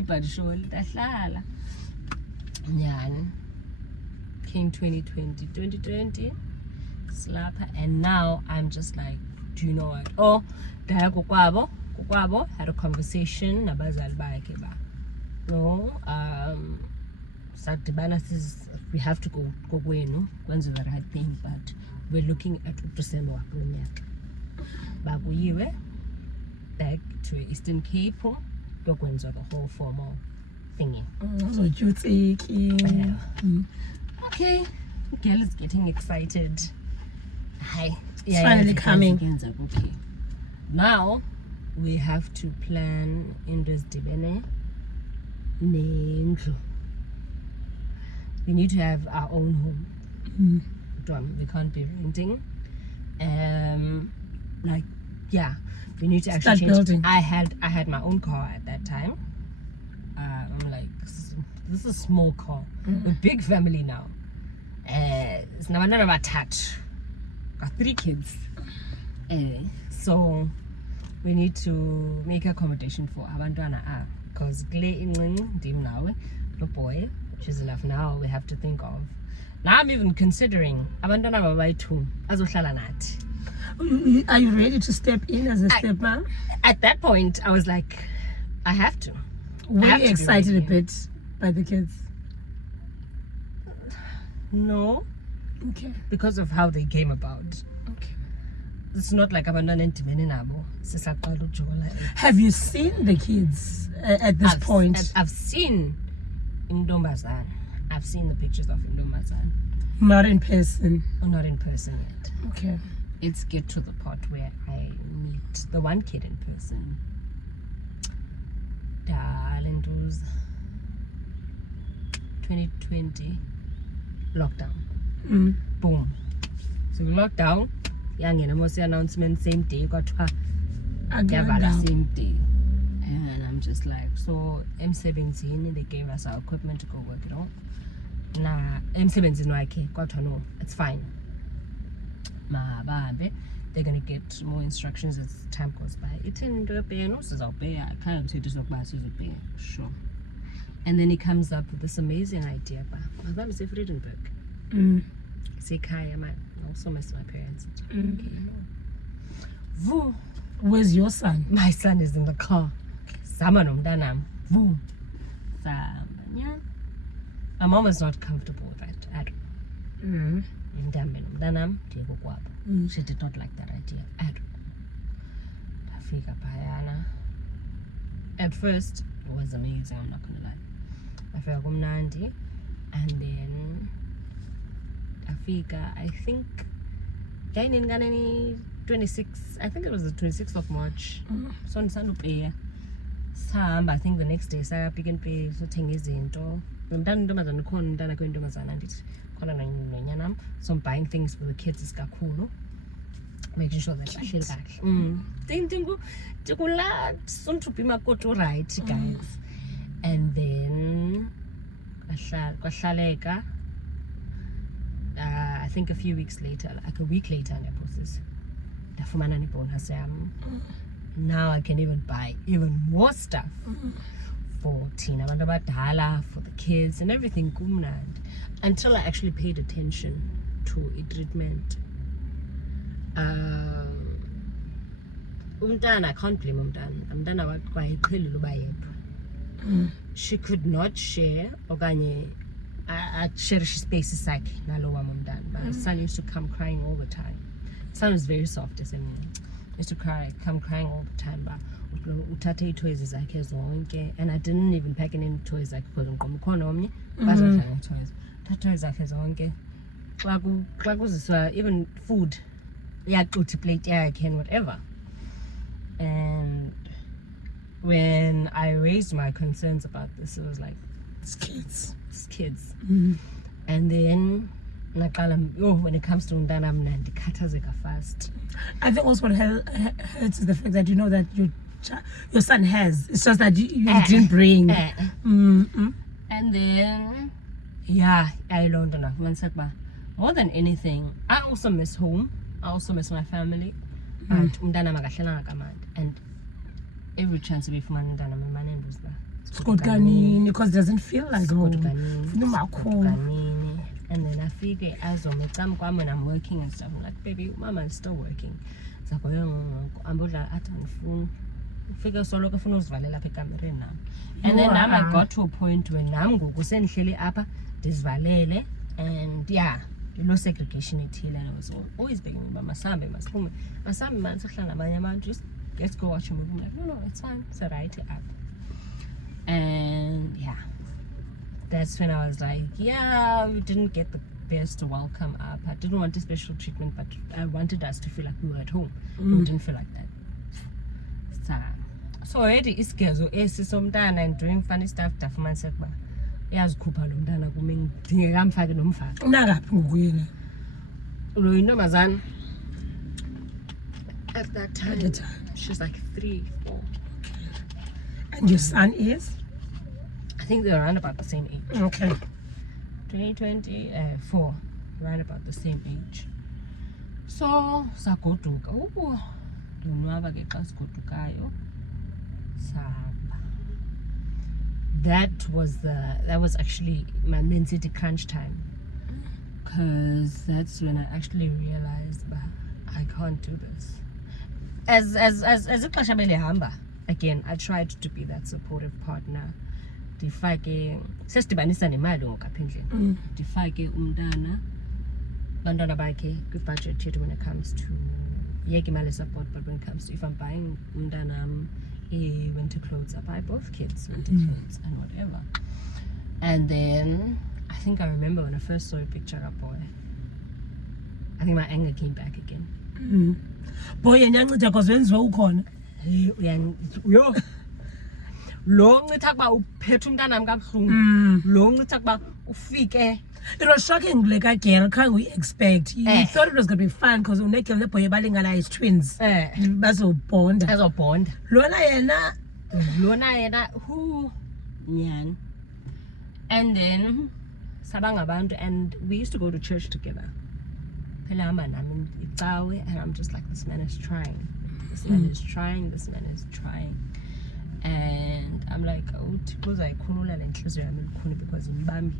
but surely. Yeah. Came 2020, slapper, and now I'm just like, do you know what? Oh, Kukwabo had a conversation about Zalba. No, Satibana says we have to go kwenu kwenza the right thing, but we're looking at December babuyiwe back to Eastern Cape dokwenza the whole formal thingy. Okay, girl is getting excited. Hi, it's finally coming. Okay, now we have to plan in this dibene. We need to have our own home. We can't be renting. We need to actually start change. Building. I had my own car at that time. I'm like, this is a small car. We're a big family now. It's now none of our touch. Got 3 kids. So we need to make accommodation for abantwana because the boy, she's enough now. We have to think of. Now I'm even considering abantwana babayithu azohlala nathi. Are you ready to step in as a stepmom? At that point, I was like, I have to. Were you excited a bit by the kids? No. Okay. Because of how they came about. Okay. It's not like abantwana endimene nabo. Have you seen the kids at this point? I've seen Indombazan. I've seen the pictures of Indombazan. Not in person. Oh, not in person yet. Okay. Let's get to the part where I meet the one kid in person. Darling, it was 2020 lockdown. Boom. So lockdown. Young and almost announcement same day. Got to same day. And I'm just like, so M17, they gave us our equipment to go work it on. Nah, M17 wakhe kwathiwa no, it's fine. Mabahambe, they're gonna get more instructions as time goes by. Ithini into yopheya no sizawupheya, akhange kuthethwe sokuba sizopheya, sure. And then he comes up with this amazing idea, but I'm say Friedenberg. Say Kaya, I also miss my parents. Voo. Where's your son? My son is in the car. Sama nomntanam. Voo. Sama, yeah. My mom is not comfortable with that at all. Nomntanam, ndiye kokwabo. She did not like that idea at all. Ndafika phayana. At first, it was amazing, I'm not gonna lie. Ndafika kumnandi, and then Afika, I think, 26, I think it was the 26th of March. So ndisandupheya. Sahamba, I think the next day, saya Pick n Pay, sothenga izinto. Intombazana ukhona umntana kuyintombazana ndithi khona nonyanam. So I'm buying things for the kids isikakhulu. Making sure that bahleli kahle. Ndikula sontuphi makoto right, guys. And then kwahlaleka. I think a few weeks later, like a week later, ndafumana nebonus yam. Now I can even buy even more stuff for Tina, abantu abadala, for the kids and everything kumnandi. Until I actually paid attention to a treatment. Umntana, I can't blame umntana wayeqhelile uba yedwa. She could not share okanye share space sakhe nalo wam umntana. My son used to come crying all the time. Son was very soft as in used to come crying all the time, but uthathe ii-toys zakhe zonke, and I didn't even pack any toys zakhe because ngikhona omnye bazadlala toys. Toys zakhe zonke. Xa kuziswa even food, iyaxutha iplate yakhe and whatever. And when I raised my concerns about this, it was like, It's kids. And then when it comes to umntana mna ndikhathazeka fast. I think also what hurts is the fact that you know that your son has. It's just that you didn't bring. And then, yeah, I learned enough. More than anything, I also miss home. I also miss my family. And umntana makahlelanga kamandi. And every chance we find umntana, my man was there. Because it doesn't feel like home. And then I figure as when I'm working and stuff, I'm like, baby, mama is still working. So I'm figure solo kafuna uzivalela apha ekamereni nam. And then now I got to a point where nam ngoku sendihleli apha ndizivalele, and yeah, no segregation ethile. And I was always begging me, masambe masiphume mani sohlala nabanye abantu, just let's go watch a movie. I'm like, no, it's fine, it's alright up. And yeah, that's when I was like, yeah, we didn't get the best welcome up. I didn't want a special treatment, but I wanted us to feel like we were at home. We didn't feel like that. So already isikezo esisomntana and doing funny stuff ndafumaniseka uba iyazikhupha lo mntana kumi ndingekamfaki nomfaka. Unangaphi ngoku yena? Lo yintombazana at that time, she's like 3, 4. And your son is? I think they're around about the same age. Okay. 4, around about the same age. So sagoduka ndonwaba ke xa sigodukayo sahamba. That was actually my main city crunch time, because that's when I actually realized, but I can't do this. As ixesha belihamba, again, I tried to be that supportive partner. Ndifake sesidibanisa nemali ngoku apha endlini. Ndifake umntana, bantwana bakhe kwi-budget yethu when it comes to yeke imali support, but when it comes to if I'm buying umntanam winter clothes, I buy both kids winter clothes and whatever. And then I think I remember when I first saw a picture of boy, I think my anger came back again. Boy, yanyanceda because wenziwe ukhona. Yo. Lo ncitha kuba uphethe umntanam kabuhlungu. Lo ncitha kuba ufike. It was shocking, like a girl, can't we expect? You thought it was going to be fun because unekile boy balingana is twins. Bazobonda. Bazobonda. Lona yena lona yena who nyani. And then sabangabantu, and we used to go to church together. And I'm just like, this man is trying. This man is trying. This man is trying. And I'm like, oh, because I because in Bambi.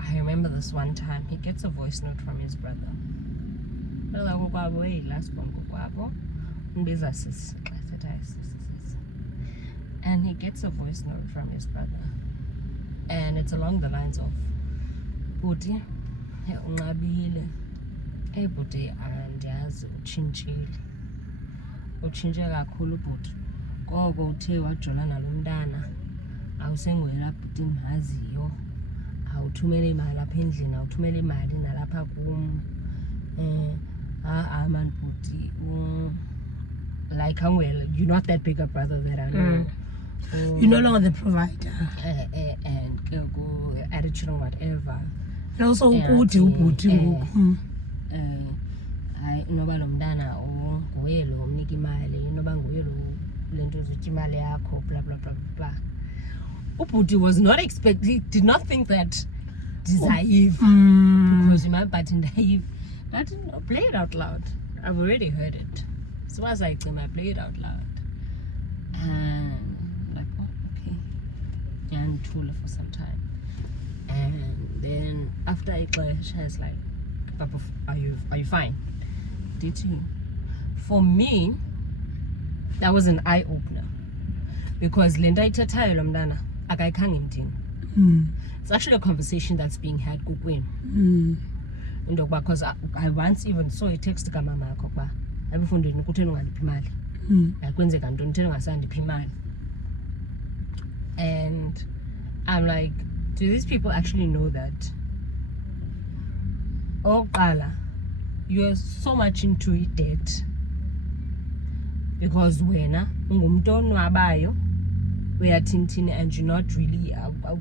I remember this one time he gets a voice note from his brother. And he gets a voice note from his brother, and it's along the lines of, Buti, unqabile. Hey Buti, andiyazi utshintshe kakhulu bhuti. Koko uthe wajolana lo mntana awusengwela bhuti ndimaziyo. Awuthumele imali apha endlini, awuthumele imali nalapha kum. Man bhuti, like you're not that big a brother that I know. You're no longer the provider. And attitude or whatever. And also ukuthi ubhuti ngoku. Noba lo mntana nguye lo umnika imali, noba nguye lo lento zutya imali yakho, blah blah blah blah. Ubhuti was not expecting, did not think that naive, because you might but naive. I didn't play it out loud. I've already heard it. So as I play it out loud. And like, oh, okay. And Tula for some time. And then after a clash, I was like, Papa, are you fine? Did you? For me, that was an eye opener. Because Linda ithethayo lo mntana akayikhange imdini. It's actually a conversation that's being had kukwini. Because I once even saw a text kamama yakho ukuba ebufundweni kutheni ungaliphi imali. Kwenzeka ntoni utheni ungasandiphi imali. And I'm like, do these people actually know that? Oqala, you're so much into debt because wena ungumntu onwabayo uyathintini, and you're not really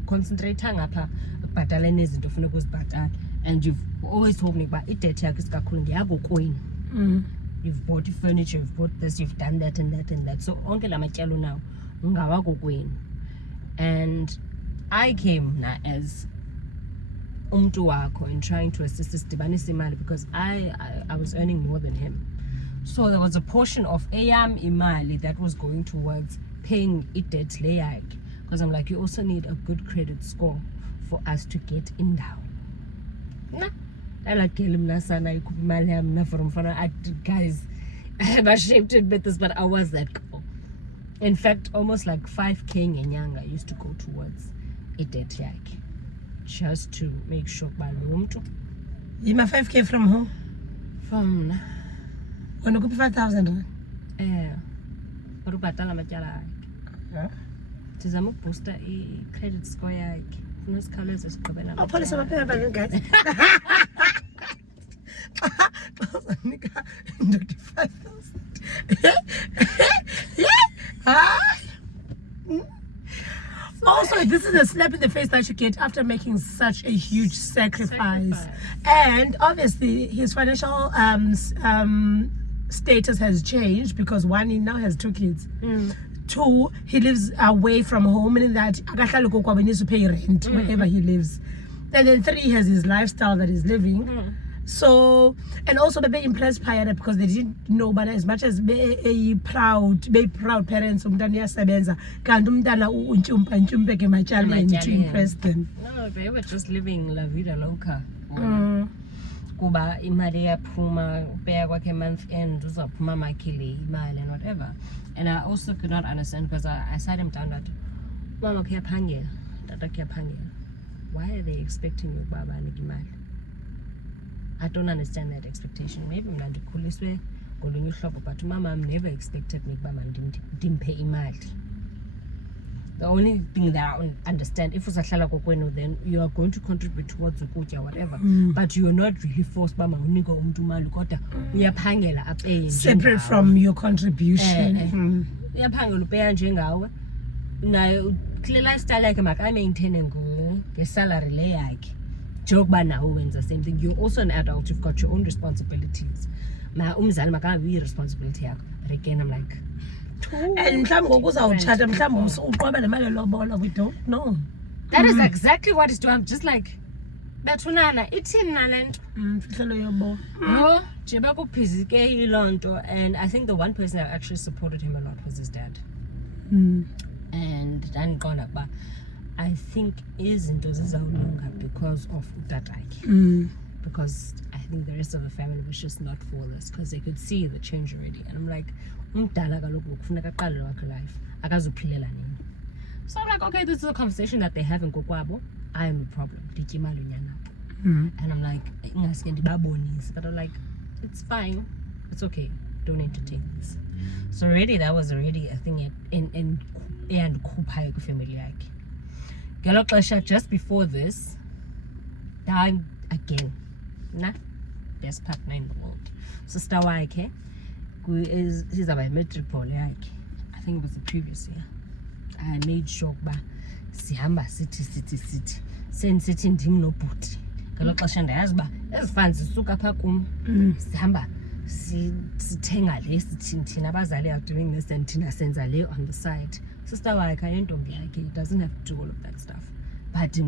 concentrating apha ukubhataleni izinto ofuna ukuzibhatala. And you've always told me about it, debt yakho isikakhulu ngeyakokwenu. You've bought furniture, you've bought this, you've done that and that and that. So onke la matyalo now ungawakokwenu. And I came now as umntu wakho and trying to assist us dibanisa imali, because I was earning more than him. So there was a portion of eyam imali that was going towards paying debt le yakhe, because I'm like, you also need a good credit score for us to get indawo. Guys, I'm ashamed to admit this, but I was that girl. In fact, almost like 5K ngenyanga used to go towards debt yakhe, just to make sure balumtu. You my 5K from who? From when you 5,000. But ubhatala amatyala akhe. Tizama ukuboosta i-credit score yakhe. Unesikhawuleze sigqibela. Police amaphepha abaningi guys. Nika 5,000. Also, this is a slap in the face that you get after making such a huge sacrifice. And obviously his financial status has changed, because one, he now has 2 kids. 2, he lives away from home, meaning that he needs to pay rent wherever he lives. And then 3, he has his lifestyle that he's living. So, and also they be impressed by it because they didn't know, but as much as be proud parents umntana uyasebenza kanti umntana untyumpa ke matyaleni to impress them. No, they were just living la vida loca. Kuba imali yaphuma ubeya kwakhe month end uzaphuma makile imali and whatever. And I also could not understand, because I sat him down that mama kuyaphangela, tata kuyaphangela. Why are they expecting you baba anike imali? I don't understand that expectation. Maybe mna ndikhuliswe ngolunye uhlobo, but mama never expected me ukuba mandimpe imali. The only thing that I understand, if usahlala kokwenu, then you are going to contribute towards ukutya whatever, but you're not really forced uba mawunike umntu imali, kodwa uyaphangela apeye separate from your contribution. Uyaphangela upeya njengawe, naye kule lifestyle yakhe makayimaintaine ngesalary le yakhe. Joke ba nawe wenza same thing. You're also an adult, you've got your own responsibilities. Umzali makabi responsibility yakho. But again, I'm like, And mhlawumbi ngoku uzawutshata mhlawumbi uqobe nemali yelobola, we don't know. that is exactly what it's doing. I'm just like, bethunana ithini nale nto? Fihlelo yobo. No, nje bakuphizike yiloo nto. And I think the one person that actually supported him a lot was his dad. And ndandiqonda ukuba I think izinto zizawulunga because of utatakhe. Because I think the rest of the family was just not for this because they could see the change already. And I'm like, umdala kaloku kufuneka aqale wakhe life, akazuphilela nini. So I'm like, okay, this is a conversation that they have in kokwabo. I am a problem. Nditya imali unyanapho. And I'm like, ingaske ndibabonise. But I'm like, it's fine. It's okay. Don't entertain this. So already that was already a thing in eyandikhuphayo kwifamily yakhe. Ngelo xesha just before this, time again. Best partner in the world. Sister wakhe izawuba yi-matric poll yakhe. I think it was the previous year. I made sure ukuba sihamba sithi sendisithi ndim nobhuti ngelo xesha ndayazi uba ezi funds zisuka phaa kum sihamba sithenga le sithini thina abazali are doing this and thina senza le on the side. Sister wakhe ayintombi yakhe, it doesn't have to do all of that stuff. But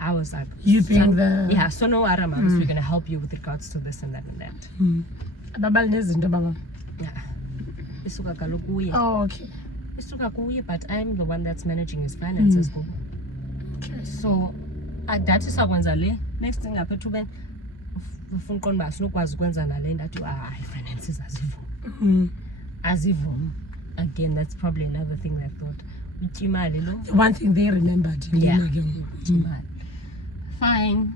I was like, You being the... Yeah, so no other moms, we're going to help you with regards to this and that and that. Ababali nezinto baba. Yeah. Isuka kaloku kuye. Oh, okay. Isuka kuye, but I'm the one that's managing his finances. Okay. So, that is sakwenza le. Next thing apha ethubeni ufuna uqonda uba sinokwazi ukwenza nale ndathi finances azivumi. Again, that's probably another thing I thought. One thing they remembered. Yeah. Fine.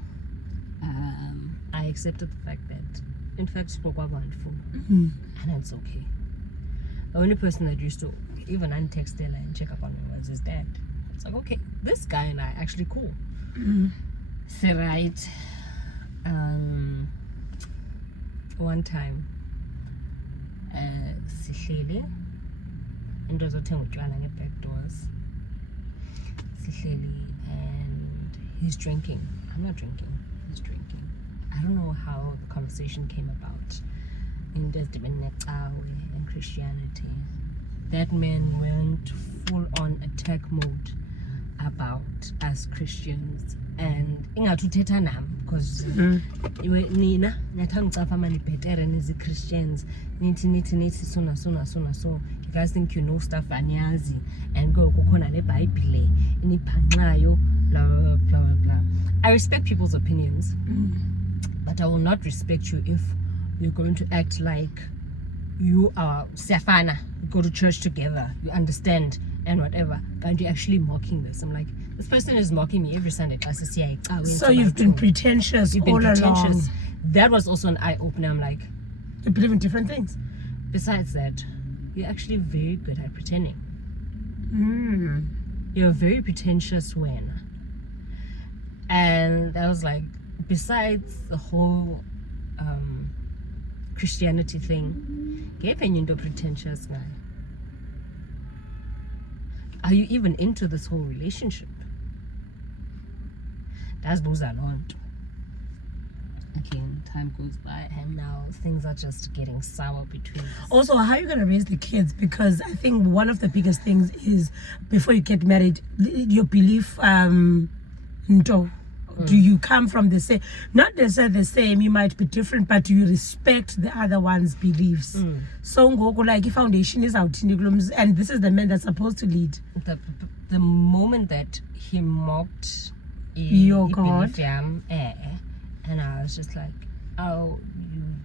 I accepted the fact that, in fact, spoke about wonderful, and it's okay. The only person that used to even untext Stella and check up on me was his dad. It's like, okay, this guy and I actually cool. So right. One time, sihleli into zothenga utywala nge-back doors. Sihleli and he's drinking. I'm not drinking. He's drinking. I don't know how the conversation came about. In the and Christianity, that man went full on attack mode about us Christians and ingathi uthetha nam because nina niyathanda ucafa manibhetere nizi Christians nithi so you guys think you know stuff aniyazi and kukhona le Bible inibhanqayo blah blah blah blah. I respect people's opinions, but I will not respect you if you're going to act like you are siyafana, you go to church together, you understand and whatever, and you're actually mocking this. I'm like, this person is mocking me every Sunday class. So you've been pretentious all along. That was also an eye-opener. I'm like, you believe in different things. Besides that, you're actually very good at pretending. You're a very pretentious when. And I was like, besides the whole Christianity thing, you're pretentious guy. Are you even into this whole relationship? That's Buzalont. Again, time goes by and now things are just getting sour between us. Also, how are you going to raise the kids? Because I think one of the biggest things is before you get married, your belief, do you come from the same, not necessarily the same, you might be different, but do you respect the other one's beliefs? So like if foundation is out and this is the man that's supposed to lead. The moment that he mocked your God, and I was just like, oh,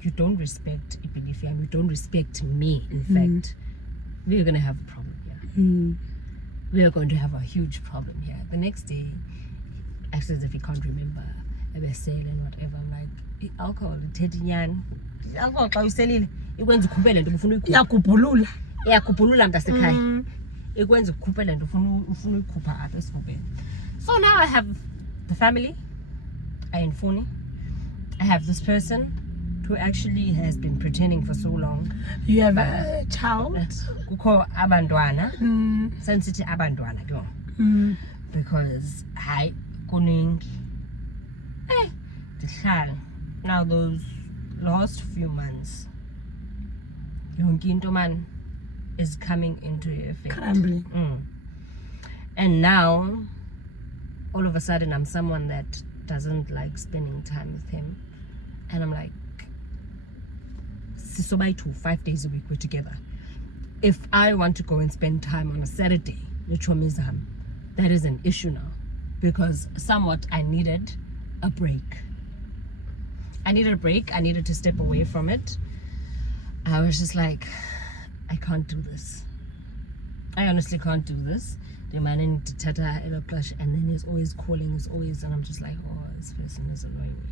you don't respect Ibinifiam, you don't respect me. In fact, we're going to have a problem here. We are going to have a huge problem here. The next day, actually, as if he can't remember, sale and whatever, I'm like, alcohol, alcohol, xa uselile ikwenza ukhuphe le nto ufuna uyakubhulula mntasekhaya ikwenza ukhuphe le nto ufuna uyikhupha apha esifubeni. So now I have the family, ayindifuni. I have this person who actually has been pretending for so long. You have a child? Kukho abantwana. Sensithi abantwana ke because hayi kuningi. Ndihlala. Now those last few months yonke into man is coming into effect. Crumbling. And now all of a sudden I'm someone that doesn't like spending time with him, and I'm like, so by 5 days a week we're together. If I want to go and spend time on a Saturday, that is an issue now, because somewhat I needed a break. I needed to step away from it. I was just like, I can't do this. I honestly can't do this. The man in Tata and then he's always calling, and I'm just like, oh, this person is annoying me.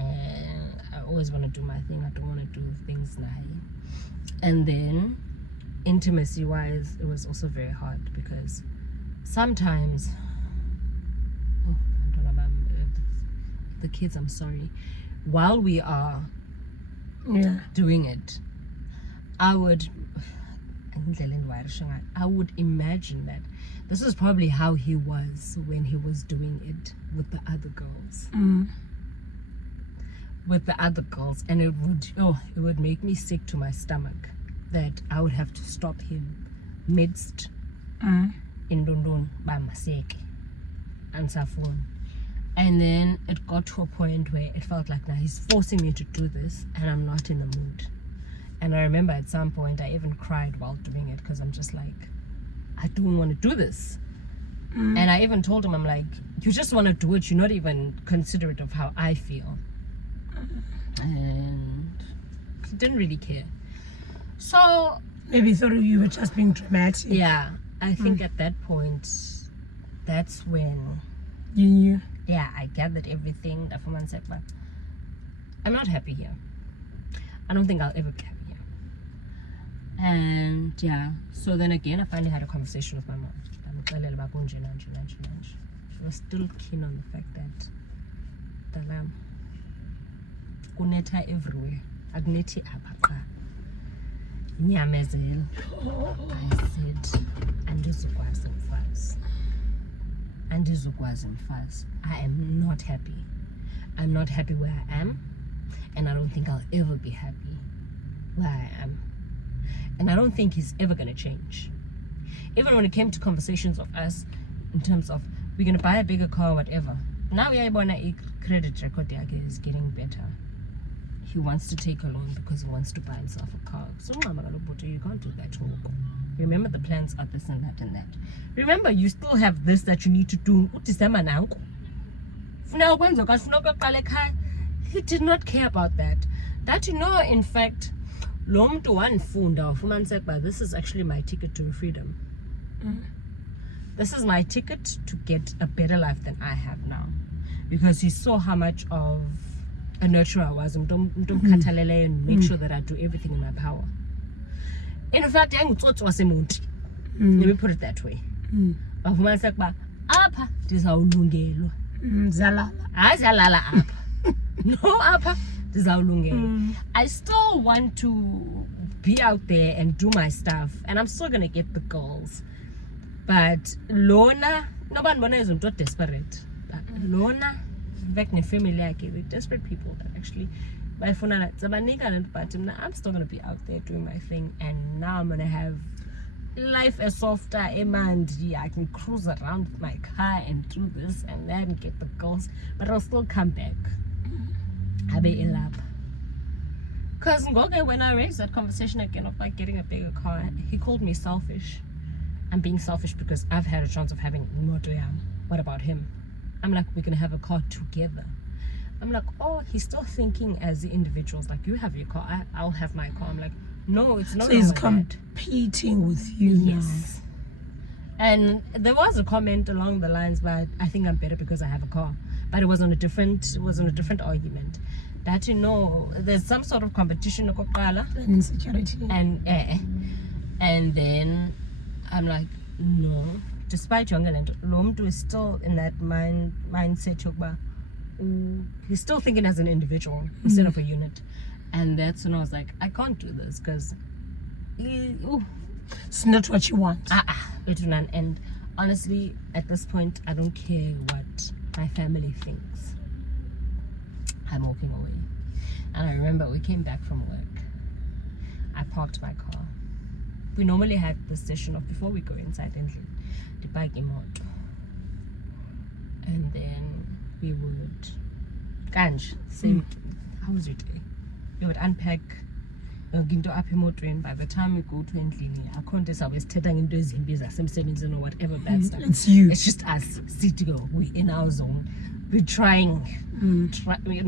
And I always want to do my thing. I don't want to do things now. And then intimacy wise, it was also very hard, because sometimes, I don't know about the kids, I'm sorry, while we are doing it, I would imagine that this is probably how he was when he was doing it with the other girls. And it would make me sick to my stomach that I would have to stop him midst in London by Maseke and Safon. And then it got to a point where it felt like, now he's forcing me to do this and I'm not in the mood. And I remember at some point I even cried while doing it, because I'm just like, I don't want to do this. And I even told him, I'm like, you just want to do it, you're not even considerate of how I feel. And he didn't really care. So maybe he thought you were just being dramatic. Yeah, I think at that point, that's when you knew. Yeah, I gathered everything. That woman said, but I'm not happy here. I don't think I'll ever be happy here. And yeah, so then again, I finally had a conversation with my mom. She was still keen on the fact that kunetha everywhere. Akunethi apha qha. Nyamezelo. I said, andizukwazi mfazi. I am not happy. I'm not happy where I am, and I don't think I'll ever be happy where I am. And I don't think he's ever gonna change. Even when it came to conversations of us in terms of we're gonna buy a bigger car or whatever. Now credit record is getting better. He wants to take a loan because he wants to buy himself a car. So you can't do that. Remember, the plans are this and that and that. Remember, you still have this that you need to do. He did not care about that. That, in fact, said, but this is actually my ticket to freedom. This is my ticket to get a better life than I have now. Because he saw how much of a nurturer I was. And make sure that I do everything in my power. In fact, let me put it that way. Bavuma said, apha ndizawulungelwa. Zalala apha. No apha ndizawulungelwa. I still want to be out there and do my stuff, and I'm still gonna get the girls. But Lona, nobody is not desperate. But Lona, back in family, they're desperate people that actually. I'm still gonna be out there doing my thing, and now I'm gonna have life as softer, and I can cruise around with my car and do this and that and get the girls, but I'll still come back. I'll be in love. Because when I raised that conversation again of like getting a bigger car, he called me selfish. I'm being selfish because I've had a chance of having Motoyam. What about him? I'm like, we're gonna have a car together. I'm like, oh, he's still thinking as the individuals. Like, you have your car, I'll have my car. I'm like, no, it's not. So he's competing with you. Yes. And there was a comment along the lines, but I think I'm better because I have a car. But it was on a different argument. That there's some sort of competition and insecurity. And then I'm like, no. Despite Yongaland, Lomdu is still in that mindset. He's still thinking as an individual instead of a unit. And that's when I was like, I can't do this because it's not what you want. And honestly, at this point, I don't care what my family thinks. I'm walking away. And I remember we came back from work. I parked my car. We normally have this session of before we go inside and the bike imoto. And then we would Kanj, same how was your day? We would unpack into up emotweni. By the time we go to endlini, I can't say sitting into his or whatever bad stuff. It's you. It's just us sitting. We in our zone. We're trying. In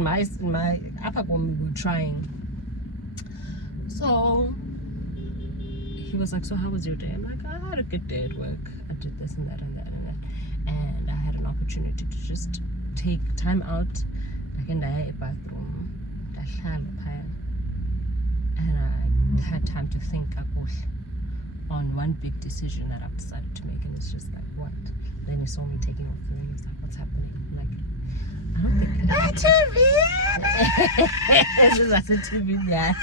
my upper one, we were trying. So he was like, "So how was your day?" I'm like, "I had a good day at work. I did this and that and that and that, and I had an opportunity to just take time out. Like in the bathroom, and I had time to think on one big decision that I've decided to make, and it's just like, what?" Then he saw me taking off the ring. He's like, "What's happening?" I'm like, "I don't think that's a TV, yeah."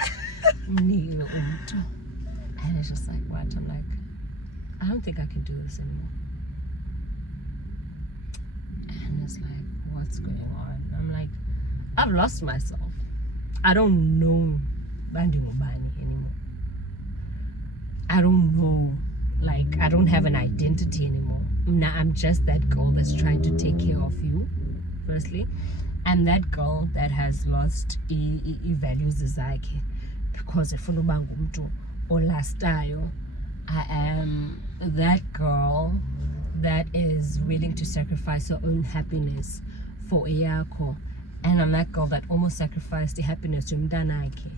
And it's just like, what? I'm like, I don't think I can do this anymore. And it's like, what's going on? I'm like, I've lost myself. I don't know Bandung Ubani anymore. I don't know, like, I don't have an identity anymore. Now I'm just that girl that's trying to take care of you, firstly. I'm that girl that has lost values zakhe because efuna uba ngumuntu olastayo. I am that girl that is willing to sacrifice her own happiness for eyakho, and I'm that girl that almost sacrificed the happiness yomntanakhe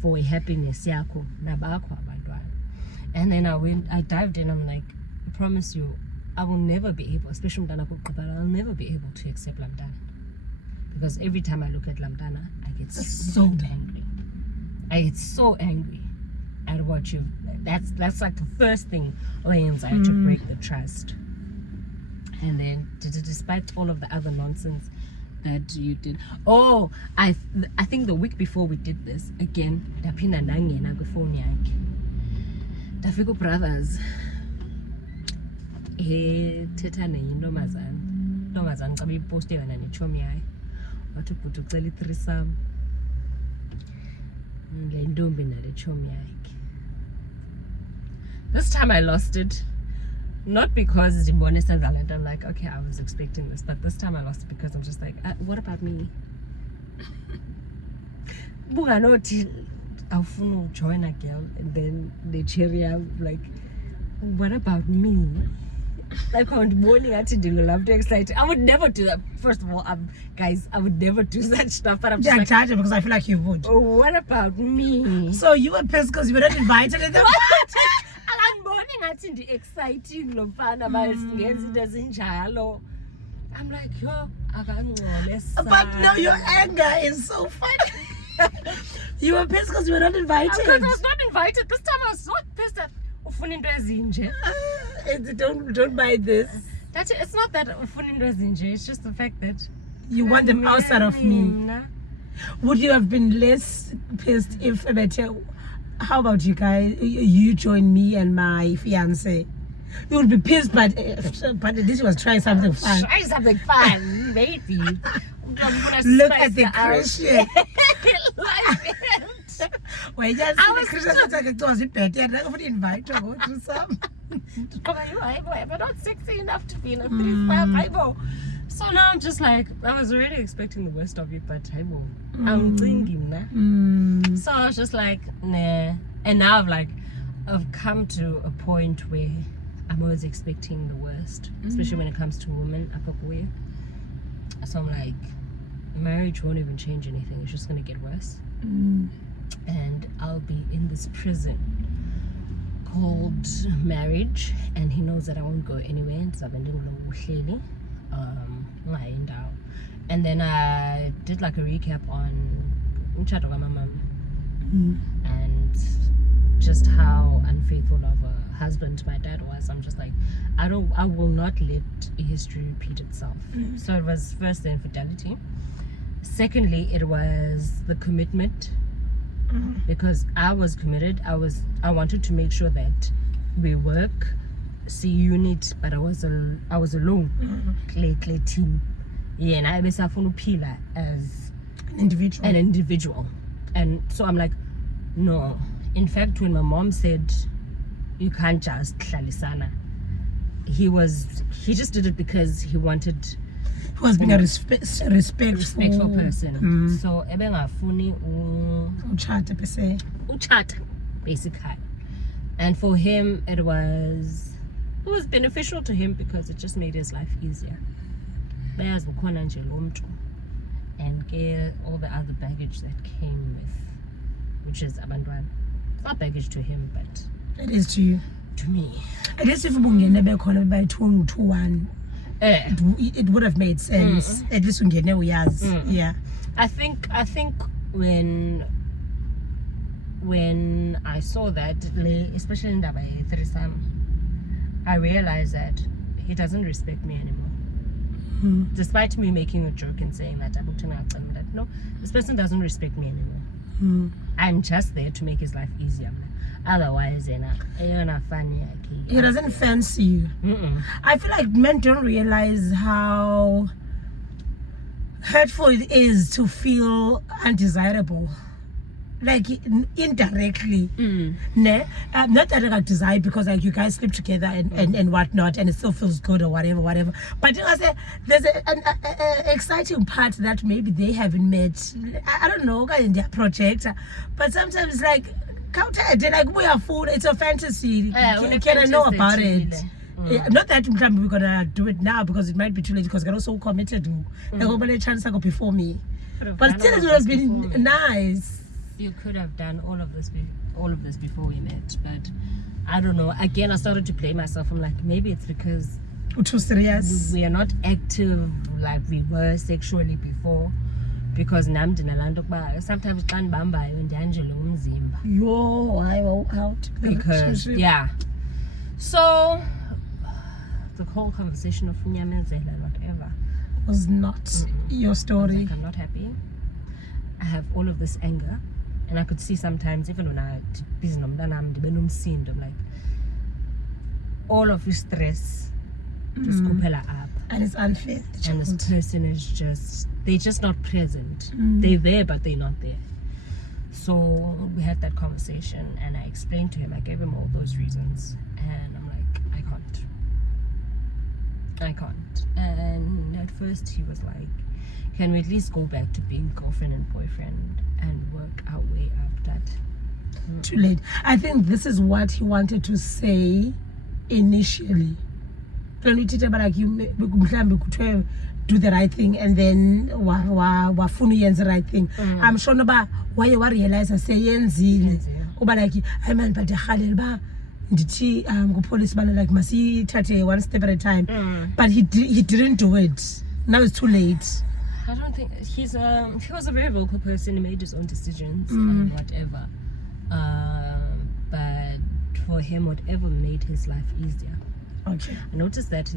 for a happiness yakho nabakho abantwana. And then I dived in. I'm like, I promise you, I will never be able, especially umntanakho uqibala, I'll never be able to accept lamntana. Because every time I look at lamntana, I get so angry. I get so angry at what you've. That's like the first thing I had to break the trust. And then, despite all of the other nonsense that you did, I think the week before we did this again, ndaphinda ndangena kwifowuni yakhe, ndafika uBrothers ethetha nenye intombazana xa beyiposte yona netshomi yayo, wathi ubhuti ucela i-threesome le ntombi nale tshomi yakhe. This time I lost it, not because ndibone senza le nto, I'm like, okay, I was expecting this, but this time I lost it because I'm just like, what about me? Bunganothi awufuna ujoin a girl and then they cherry up, like, what about me? Like, I'm too excited. I would never do that. First of all, guys, I would never do such stuff. But I'm just like, judge it because I feel like you would. Oh, what about me? So you were pissed because you were not invited in the exciting lomfana masingenza into ezinjalo. I'm like, yo, akangcole. But no, your anger is so funny. You were pissed because you were not invited. Because I was not invited. This time I was so pissed at ufuna into ezinje. Don't buy this. That's it. It's not that ufuna into ezinje. It's just the fact that you want them outside of me. Would you have been less pissed if how about you guys? You join me and my fiance. You would be pissed, but this was trying something fun. Try something fun, maybe. Look at the Christian. Well, just the Christian was a bit. Yeah, I would invite her to go to some. But not sexy enough to be in a 3-5. So now I'm just like, I was already expecting the worst of it, but I'm thinking, nah. So I was just like, nah. And now I've come to a point where I'm always expecting the worst, especially when it comes to women. So I'm like, marriage won't even change anything. It's just gonna get worse. And I'll be in this prison called marriage, and he knows that I won't go anywhere. And then I did like a recap on umtshato kamama and just how unfaithful of a husband my dad was. I'm just like, I will not let history repeat itself. So it was first the infidelity. Secondly, it was the commitment, because I was committed. I wanted to make sure that we work, see unit, but I was alone. Clay team. Yeah, and I was as an individual. And so I'm like, no, In fact, when my mom said you can't just hlalisana, he just did it because he wanted He was being a respectful person. So ebengafuni utshata per se. uchata basically. And for him it was beneficial to him because it just made his life easier. Beyazi ukhona nje lo mntu, and ke all the other baggage that came with, which is abantwana. It's not baggage to him, but It is to you. to me. At least if ubungene bekhona by 2-1, it would have made sense. At least ungene uyazi. Yeah. I think when I saw that, especially in Ndaba ye-threesome, I realized that he doesn't respect me anymore. Despite me making a joke and saying that, no, this person doesn't respect me anymore. I'm just there to make his life easier. Otherwise, He doesn't fancy you. I feel like men don't realize how hurtful it is to feel undesirable. Like indirectly. Not that I desire because like you guys sleep together and whatnot and it still feels good or whatever. But I say there's an exciting part that maybe they haven't met. I don't know, in their project. But sometimes like counted, like we are food, it's a fantasy. Can I know about it? Yeah, not that we're gonna do it now because it might be too late because I'm so committed to a chance I go before me. But still it would have been nice. You could have done all of this before we met, but I don't know. Again, I started to blame myself. I'm like, maybe it's because We're too serious. we are not active like we were sexually before. Because nam ndinalaa nto kuba sometimes xa ndibambayo ndiyanjelo umzimba. Yo, why out? Because yeah. So the whole conversation of unyamezela and whatever was not your I was story. like, I'm not happy. I have all of this anger. And I could see sometimes, even when I busy nomntanam ndibe nomsindo, I'm like, all of this stress just kuphela up. And it's unfair. And this person is they're just not present. They're there, but they're not there. So we had that conversation and I explained to him, I gave him all those reasons. And I'm like, I can't. And at first he was like, can we at least go back to being girlfriend and boyfriend and work our way up that? Too late. I think this is what he wanted to say initially. When we talk about like you do the right thing and then wafuna uyenza the right thing. I'm sure noba waye wa realize aseyenzile. Uba like I man but ehalela ba ndithi police bana like masithathe one step at a time. But he didn't do it. Now it's too late. I don't think he was a very vocal person. He made his own decisions and whatever. But for him, whatever made his life easier. Okay. I noticed that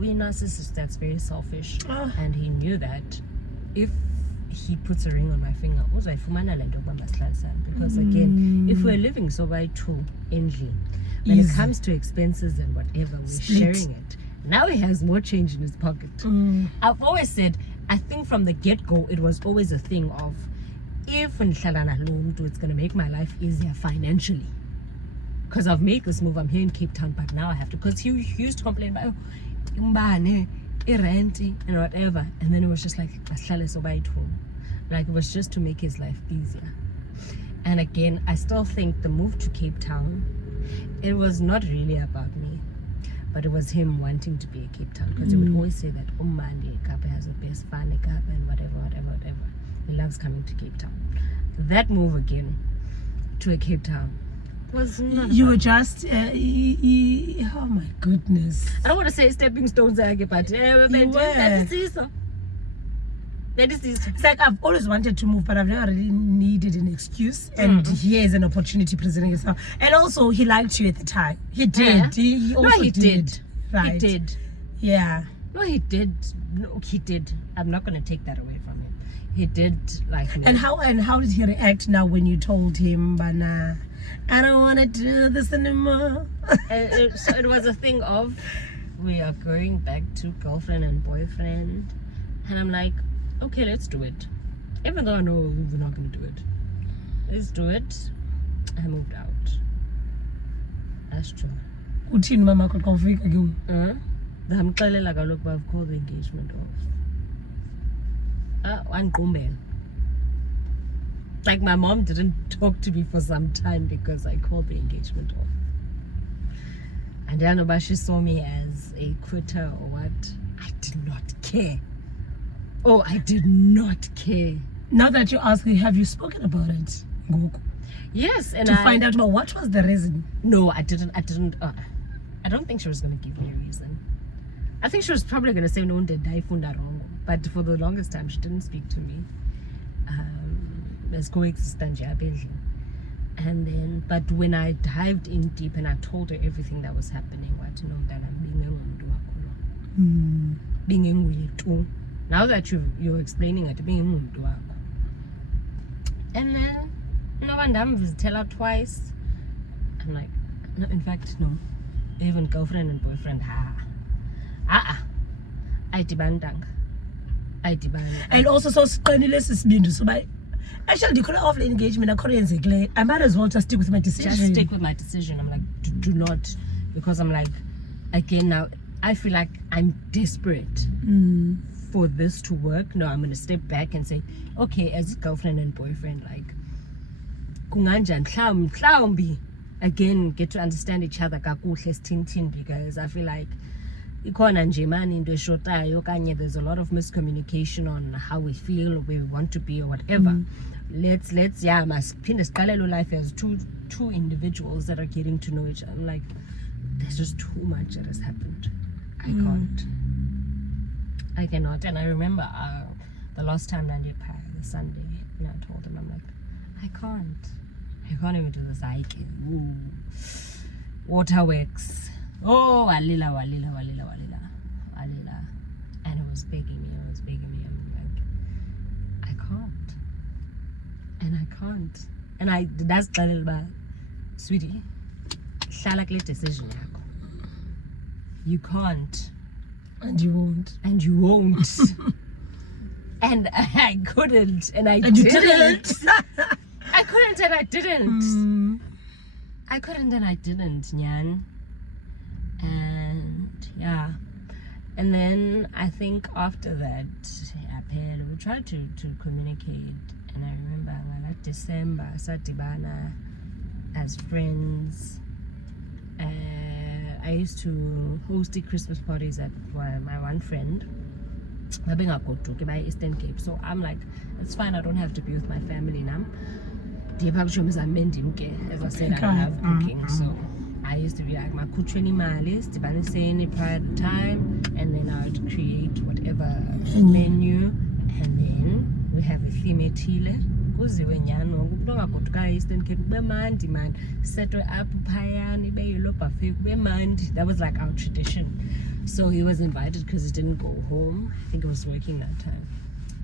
we're narcissists. That's very selfish, and he knew that if he puts a ring on my finger, because again, if we're living so by two endly, when it comes to expenses and whatever, we're sharing it. Now he has more change in his pocket. I've always said, I think from the get-go, it was always a thing of, if it's going to make my life easier financially. Because I've made this move, I'm here in Cape Town, but now I have to. Because he used to complain about, rent and whatever. And then it was just like, it was just to make his life easier. And again, I still think the move to Cape Town, it was not really about me. But it was him wanting to be a Cape Town because he would always say that Umandi Kape has the best fun and whatever. He loves coming to Cape Town. That move again to a Cape Town was not. You were just oh my goodness. I don't want to say stepping stones, but it's like I've always wanted to move, but I've never really needed an excuse. And here's an opportunity presenting itself. And also, he liked you at the time. He did. He also did. Right. He did. Yeah. No, he did. No, he did. I'm not going to take that away from him. He did like me. And how did he react now when you told him, Bana, I don't want to do this anymore? So it was a thing of, we are going back to girlfriend and boyfriend. And I'm like, okay, let's do it. Even though I know we're not going to do it. Let's do it. I moved out. That's true. Uthini mama xa ufika ke? Ndamxelela kaloku uba I've called the engagement off. Wandiqumbela. Like my mom didn't talk to me for some time because I called the engagement off. And I don't know about she saw me as a quitter or what. I did not care. Oh, I did not care. Now that you're asking, have you spoken about it? Ngoku? Yes, and To find out about what was the reason. No, I didn't. I don't think she was going to give me a reason. I think she was probably going to say no, did I funda wrong. But for the longest time, she didn't speak to me. There's coexistence, and then, but when I dived in deep and I told her everything that was happening, what you know that I'm being weird. Now that you're explaining it, being and then no one damn visited her twice. I'm like, no, in fact, no. Even girlfriend and boyfriend, I demand. And also, so siqinile so by actually declare off the engagement I might as well just stick with my decision. Just stick with my decision. I'm like, do not, because I'm like, again, now I feel like I'm desperate for this to work. No, I'm gonna step back and say, okay, as a girlfriend and boyfriend, like kunganjani mhlawumbi again get to understand each other kakuhle sithinthini, because I feel like ikhona nje mani into eshotayo okanye there's a lot of miscommunication on how we feel or where we want to be or whatever. Let's masiphinde siqalele life as two individuals that are getting to know each other. I'm like, there's just too much that has happened. I cannot. And I remember the last time I did the Sunday, and I told him, I'm like, I can't even do this. Waterworks. Oh, walila. And it was begging me. I'm like, I can't. And that's a little bit, sweetie, hlala kule decision yakho. You can't. And you won't. And I couldn't. And I And you didn't. didn't. I couldn't and I didn't. I couldn't and I didn't, Nyan. And yeah. And then I think after that, we tried to communicate. And I remember like December, Satibana as friends. I used to host the Christmas parties at my one friend. I've been to by Eastern Cape. So I'm like, it's fine, I don't have to be with my family now. As I said, I don't have cooking. So I used to be like my kuchweni malis, prior to time, and then I would create whatever menu, and then we have a theme etile. Kuziwe nyano umuntu ongagoduka Eastern Cape kube mandi man, setwe up phayani be yilo buffet kube mandi. That was like our tradition. So he was invited because he didn't go home. I think he was working that time.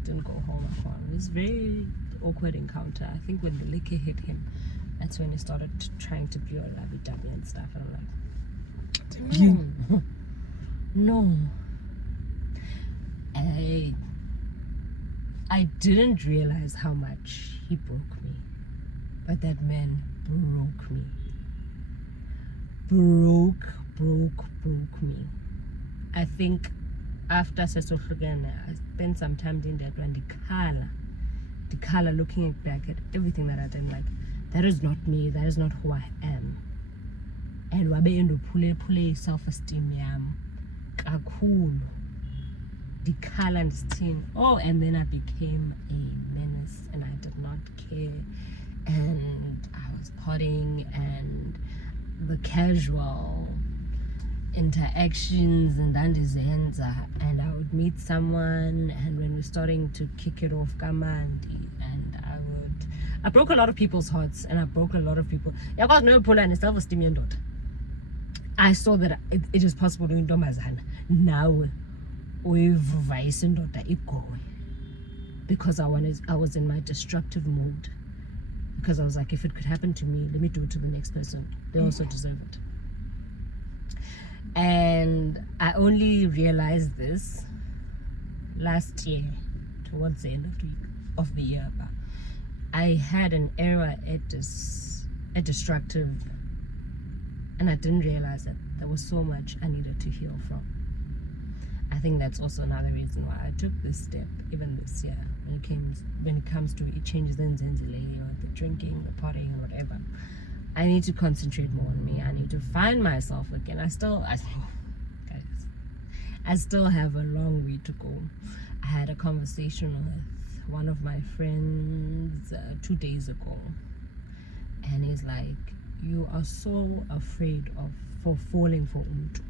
Didn't go home at all. It was a very awkward encounter. I think when the liquor hit him, that's when he started trying to be all lovey-dovey and stuff. And I'm like, no. I didn't realize how much he broke me. But that man broke me. Broke me. I think after Sesohlukene, I spent some time doing that when the color looking back at everything that I did, like, that is not me, that is not who I am. And wabe endo pule self-esteem yam kakhulu. The color and skin. Oh, and then I became a menace and I did not care. And I was potting and the casual interactions and dandizenza, and I would meet someone, and when we're starting to kick it off kamandi, and I broke a lot of people's hearts, and I broke a lot of people. I saw that it is possible to intombazana now uyivuvayisa indoda igowe, because I was in my destructive mood, because I was like, if it could happen to me, let me do it to the next person. They also deserve it. And I only realized this last year, towards the end of the year. I had an error at this a destructive, and I didn't realize that there was so much I needed to heal from. I think that's also another reason why I took this step even this year when it comes to it changes in the drinking, the partying, and whatever. I need to concentrate more on me. I need to find myself again. I still have a long way to go. I had a conversation with one of my friends 2 days ago, and he's like, you are so afraid for falling for umtu.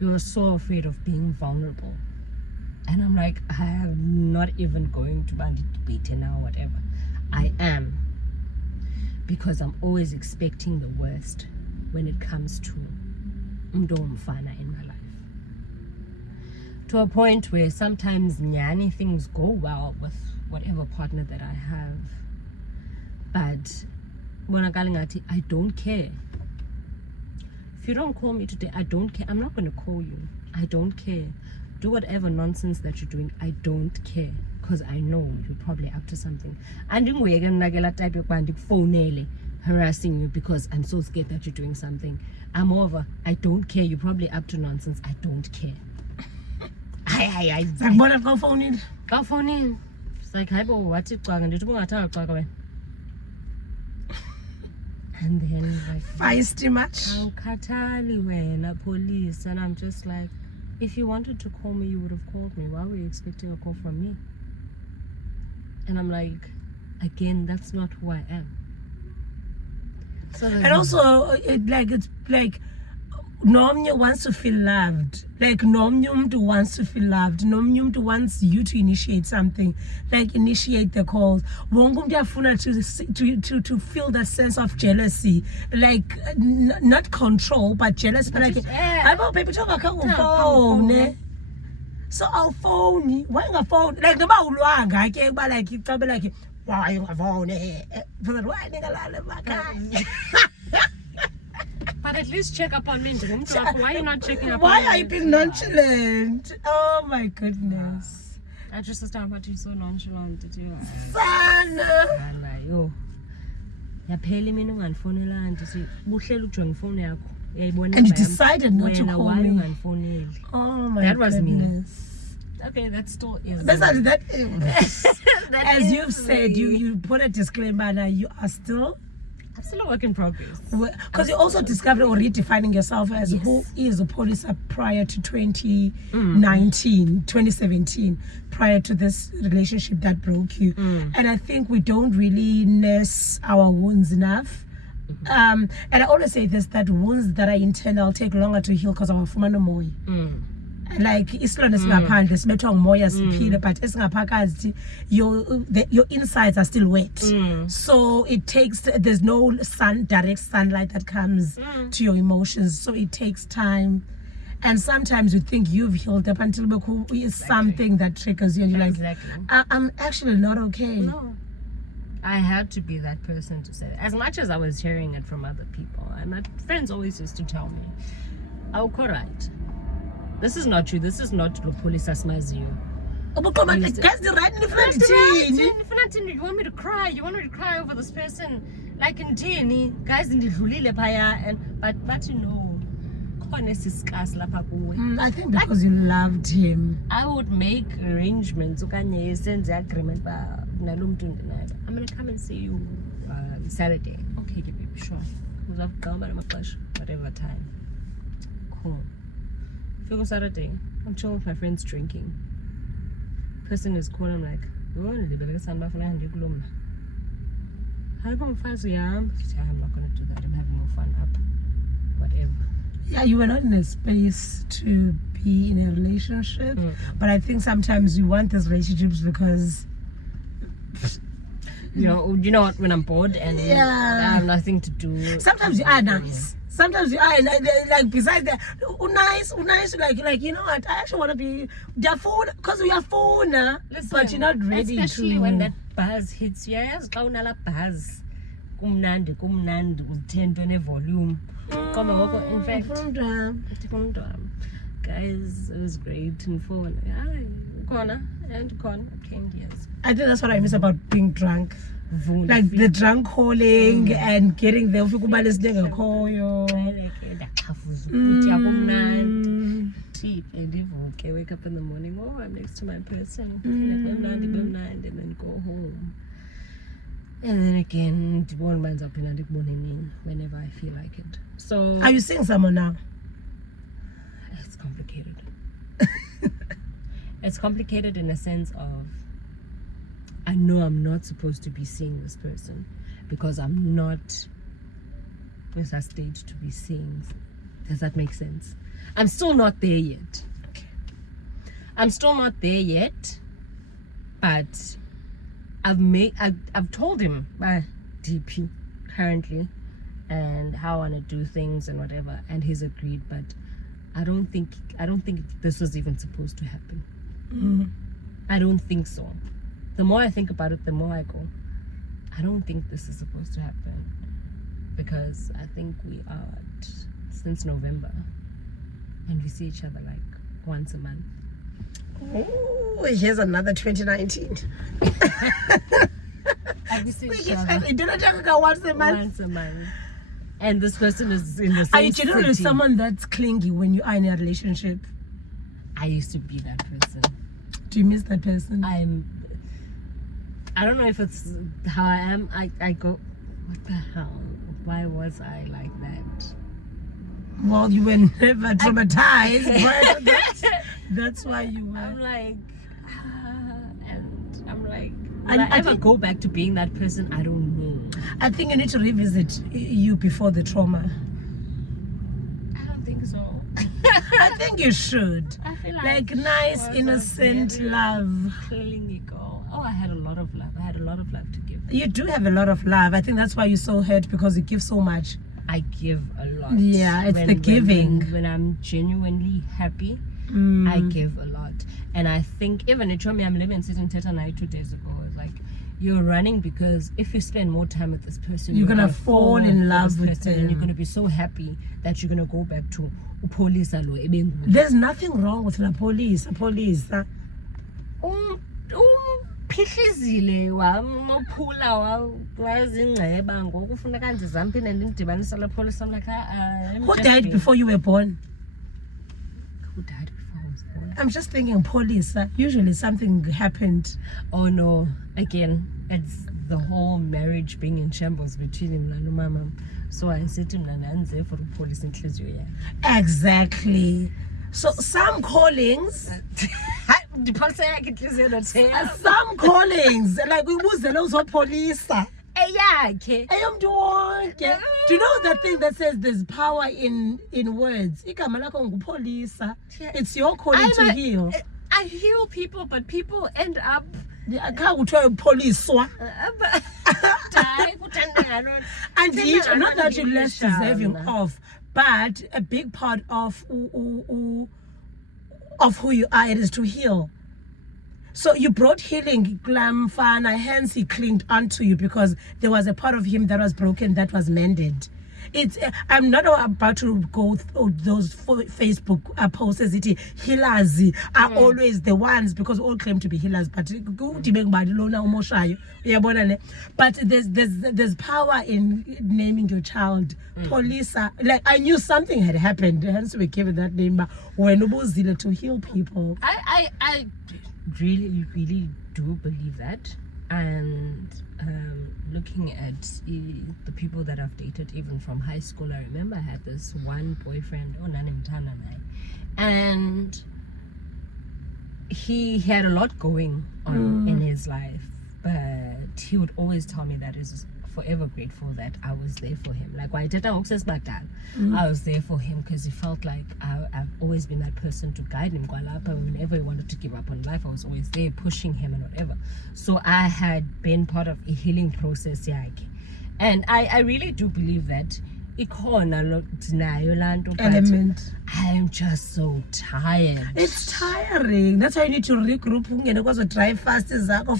You are so afraid of being vulnerable. And I'm like, I am not even going to debate now, whatever. I am. Because I'm always expecting the worst when it comes to umntu omfana in my life. To a point where sometimes nyani things go well with whatever partner that I have. But I don't care. If you don't call me today, I don't care. I'm not going to call you. I don't care. Do whatever nonsense that you're doing. I don't care. Because I know you're probably up to something. And you're harassing you because I'm so scared that you're doing something. I'm over. I don't care. You're probably up to nonsense. I don't care. Go phone in. Go phone in. It's like, hi, what's it? And then like feisty much. Police, and I'm just like, if you wanted to call me, you would have called me. Why were you expecting a call from me? And I'm like, again, that's not who I am. So and also, it's like Nomnya wants to feel loved. Like Nomnya wants to feel loved. Nomnya wants you to initiate something. Like initiate the calls. To feel that sense of jealousy. Like not control, but jealousy. But like, I'm baby talk about phone. So I'll phone you. Why not phone? Like the Baulwanga, I can't buy like it. Like why you phone? But at least check up on me. Why are you not checking up on me? Why are you being nonchalant? Oh my goodness. I just understand why you're so nonchalant. Did you? Sana. Yo. Yaphela mina unganifonela ndithi buhleli ujonga ifoni yakho. And you decided not to call me. Oh my that was goodness. Me. Okay, that still is. That as you've said, you put a disclaimer now. You are still. I'm still a work in progress. Because you also discovered or redefining yourself as who is a police prior to 2017, prior to this relationship that broke you. And I think we don't really nurse our wounds enough. And I always say this, that wounds that are internal take longer to heal because of our fumano moi. Like isilonda singaphandle sibethwa ngumoya siphile, but esingaphakathi your insides are still wet. So it takes, there's no direct sunlight that comes to your emotions, so it takes time. And sometimes you think you've healed up until is something that triggers you and you're like, I'm actually not okay. No. I had to be that person to say that. As much as I was hearing it from other people, and my friends always used to tell me, "Oh, correct. This is not you. This is not the police asmazi you." Guys, the right in the you want me to cry? You want me to cry over this person? Like in Tini, guys in the Hulile Paya, and but you know, I think because you loved him. I would make arrangements. Okay, send the agreement. I'm gonna come and see you Saturday. Okay, baby, sure. Whatever time. Cool. If you go Saturday, I'm chilling with my friends drinking. Person is calling like, I'm not gonna do that. I'm having more fun up. Whatever. Yeah, you were not in a space to be in a relationship, but I think sometimes you want those relationships because you know what, when I'm bored and I have nothing to do. Sometimes you are nice. Sometimes you are like besides that, nice, like you know what? I actually want to be their phone because we are phone, but you're not ready. Especially when that buzz hits you. Yes, buzz. Kumnandi, uzithento ne-volume. In fact, guys, it was great and fun. Corner. Okay, yes. I think that's what I miss about being drunk. Like the drunk calling and getting there ufika ubale sidengekhoyo. Wake up in the morning, oh, I'm next to my person, and then go home. And then again, whenever I feel like it. So are you seeing someone now? It's complicated. It's complicated in a sense of I know I'm not supposed to be seeing this person because I'm not in that stage to be seeing. Does that make sense? I'm still not there yet. I'm still not there yet, but I've told him my DP currently and how I want to do things and whatever, and he's agreed. But I don't think this was even supposed to happen. I don't think so. The more I think about it, the more I go, I don't think this is supposed to happen, because I think we are since November and we see each other like once a month. Oh, here's another 2019. We see each other once a month. once a month. And this person is in the same Are you generally city. someone that's clingy when you are in a relationship? I used to be that person. Do you miss that person? I don't know if it's how I am. I go, what the hell? Why was I like that? Well, you were never traumatized, but that's why you were. I'm like, and I'm like, will And I I ever think- go back to being that person? I don't know. I think you need to revisit you before the trauma. I don't think so. I think you should. I feel Like I nice, was a innocent very love. clingy girl. Oh, I had a lot of love. I had a lot of love to give. You do have a lot of love. I think that's why you're so hurt, because you give so much. I give a lot. Yeah, it's the giving. When I'm genuinely happy, I give a lot. And I think even it told me I'm living sitting Teta night 2 days ago. It's like, you're running because if you spend more time with this person, You're gonna fall in love this with person, and you're them. gonna be so happy that you're gonna go back to upolisa lo ebengu. There's nothing wrong with la police. Phihlizile wamophula wazingceba ngoku funeka ndizamphinda ndimdibanisa la police. I'm like, Who died before you were born? Who died before I was born? I'm just thinking police. Usually something happened. Oh no, again, it's the whole marriage being in shambles between him and mama. So I said to him, "Nanze for police in Tlizio." Exactly. So some callings, some callings, like we was the laws of police. Do you know the thing that says there's power in words? It's your calling to heal. I heal people, but people end up I can't tell police. die. And not that you're less deserving of, but a big part of who you are, it is to heal. So you brought healing, Glamfana, hence he clinged onto you because there was a part of him that was broken, that was mended. I'm not about to go through those Facebook posts. Healers are always the ones, because all claim to be healers, but there's power in naming your child Polisa. Like I knew something had happened, hence we gave it that name. But when to heal people, I really do believe that. And looking at the people that I've dated, even from high school, I remember I had this one boyfriend, and he had a lot going on in his life, but he would always tell me that he's forever grateful that I was there for him. Like why did I was there for him because he felt like I've always been that person to guide him. Whenever he wanted to give up on life, I was always there pushing him and whatever. So I had been part of a healing process, and I really do believe that element. I'm just so tired. It's tiring. That's why you need to regroup. Drive fast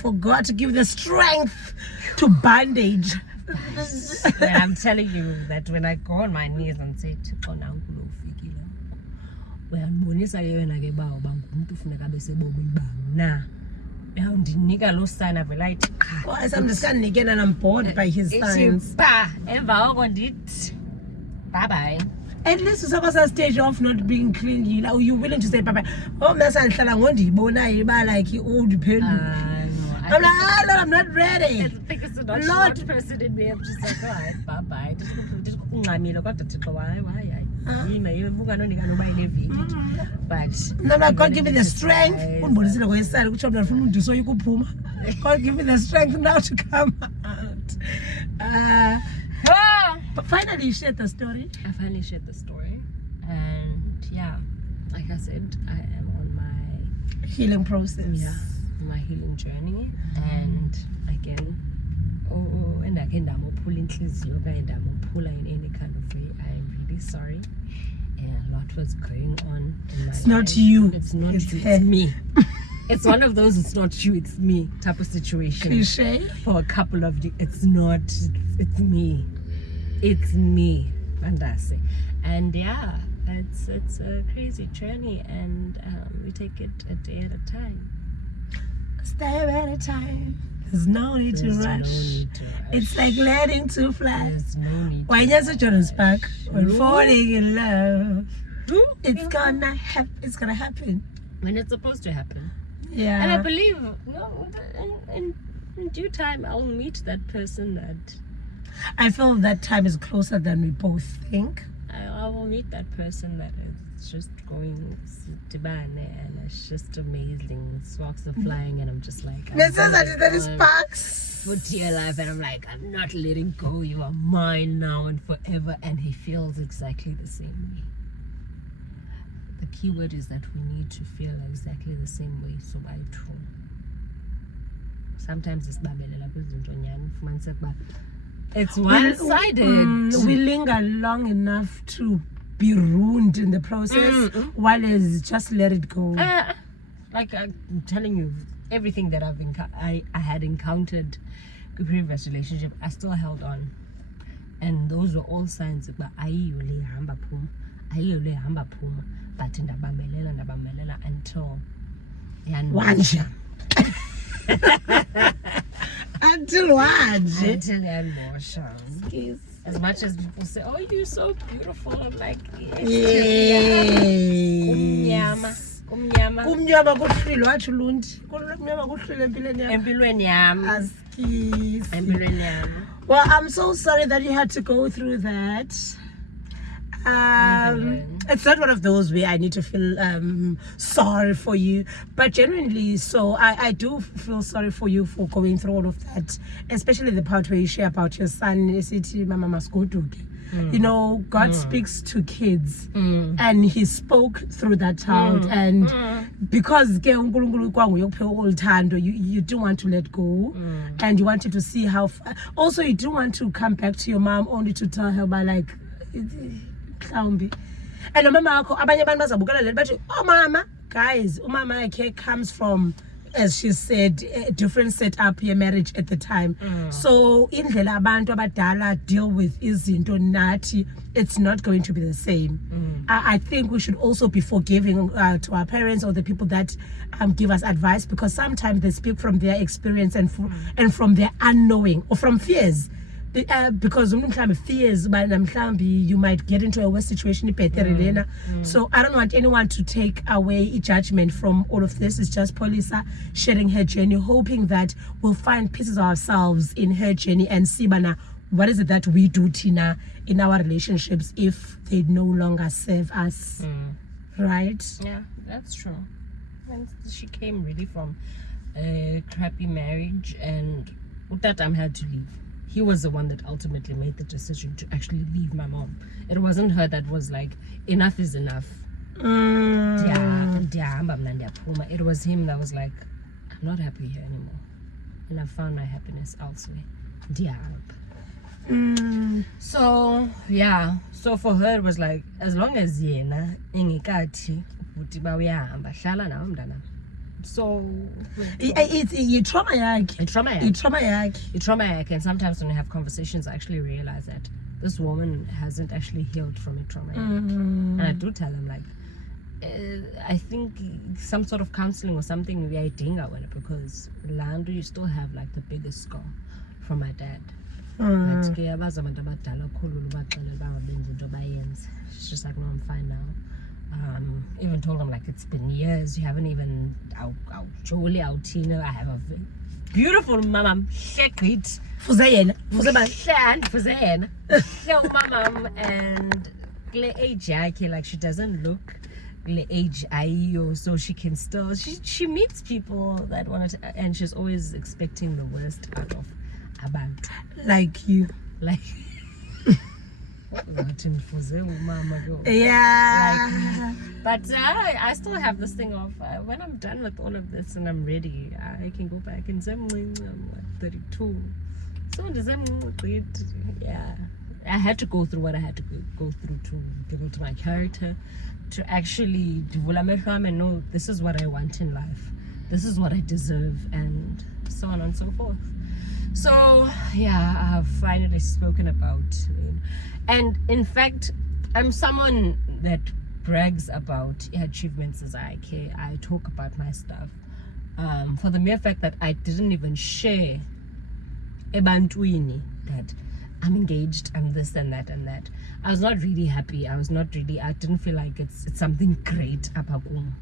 for God to give the strength to bandage. And I'm telling you that when I go on my knees and say, ndawundinika loo sign avela ithi Oh, as I'm just naked and I'm bored by his signs. ba emva koko ndithi bye. At least usakwa sa stage of not being clingy. Like, you willing to say bye bye. Oh, mnasanhlala ngondiyibonayo ba like udiphendula. I'm like, oh, no, I'm not ready. Because the not Lord. short person in me, I'm just like, all right, bye. Ndikungxamile kodwa Thixo hayi yima bunganondika noba ile veki. But No, no, God give me the strength. Undibonisile ngoyesali kutsho mna ndifuna undisoyika uphuma. God give me the strength now to come out. But finally you shared the story. I finally shared the story, and yeah, like I said, I am on my Healing process. my healing journey, and again, endakhe ndamophula inhliziyo okanye ndamophula in any kind of way. I am really sorry. A lot was going on in my It's not life. you. It's not It's you. her. It's me. It's one of those it's not you, it's me type of situation. Cliche. For a couple of years, it's not. It's me. It's me, Mandasi. And yeah, it's a crazy journey, and we take it a day at a time. Step at a time. There's no need to There's no rush. need to rush. It's like learning to fly. There's no need. Why to just Jordan's back? When Ooh. falling in love, Ooh. it's gonna happen. It's gonna happen. When it's supposed to happen. Yeah. And I believe in due time I'll meet that person that I feel that time is closer than we both think. I will meet that person that is just going Tibane, and it's just amazing. Sparks are flying, and I'm just like, This is that is sparks. for dear life, and I'm like, I'm not letting go. You are mine now and forever. And he feels exactly the same way. The key word is that we need to feel exactly the same way. So by true. Sometimes it's it's one-sided. We linger long enough to be ruined in the process, while it's just let it go. Like I'm telling you, everything that I had encountered in previous relationship, I still held on, and those were all signs that ayiyo le hamba phuma, but ndabambelela until Wanje. Until what? yanbosha. As much as people say, oh, you're so beautiful, I'm like, Yes. kumnyama Kumnyama kuhlile wathi ulundi. Kumnyama kuhlile empilweni yakho. empilweni yami. Askisi. Empilweni yami. Well, I'm so sorry that you had to go through that. It's not one of those where I need to feel sorry for you, but genuinely, so I do feel sorry for you for going through all of that, especially the part where you share about your son. City Mama must go to. You know, God speaks to kids, and He spoke through that child, and because you do want to let go, and you wanted to see how. Also, you do want to come back to your mom only to tell her about like. And umama wakho abanye abantu bazabukela le bathi oh mama guys umama yakhe comes from, as she said, a different setup here marriage at the time. So indlela abantu abadala deal with izinto nathi, it's not going to be the same. I think we should also be forgiving to our parents or the people that give us advice, because sometimes they speak from their experience and from their unknowing or from fears. Because fears you might get into a worse situation. So I don't want anyone to take away a judgment from all of this. It's just Polisa sharing her journey, hoping that we'll find pieces of ourselves in her journey and see what is it that we do, Tina, in our relationships if they no longer serve us. Right? Yeah, that's true. And she came really from a crappy marriage, and Utatam had to leave. He was the one that ultimately made the decision to actually leave my mom. It wasn't her that was like, enough is enough. It was him that was like, I'm not happy here anymore. And I found my happiness elsewhere. So, yeah. So for her, it was like, as long as yena, ingikati, utiba uyahamba, hlala nawe mntana. So it's trauma yakhe. It's trauma yakhe. And sometimes when we have conversations, I actually realize that this woman hasn't actually healed from a trauma yet. And I do tell him, like, I think some sort of counseling or something we are doing because Lando, you still have like the biggest scar from my dad. But she's just like, no, I'm fine now. Even told him like it's been years, you haven't even Jolie out Tina. I have a beautiful mama, shekit Fuzayen. so mama and age like she doesn't look age so she can still she meets people that want to, and she's always expecting the worst out of abantu Like you. like Yeah. but I still have this thing of when I'm done with all of this and I'm ready, I can go back and say I'm 32. So yeah, I had to go through what I had to go through to build my character, to actually and know this is what I want in life, this is what I deserve, and so on and so forth. So yeah, I've finally spoken about it. And in fact, I'm someone that brags about achievements as I care. I talk about my stuff. For the mere fact that I didn't even share ebantwini that I'm engaged, I'm this and that and that. I was not really happy. I didn't feel like it's something great apakum.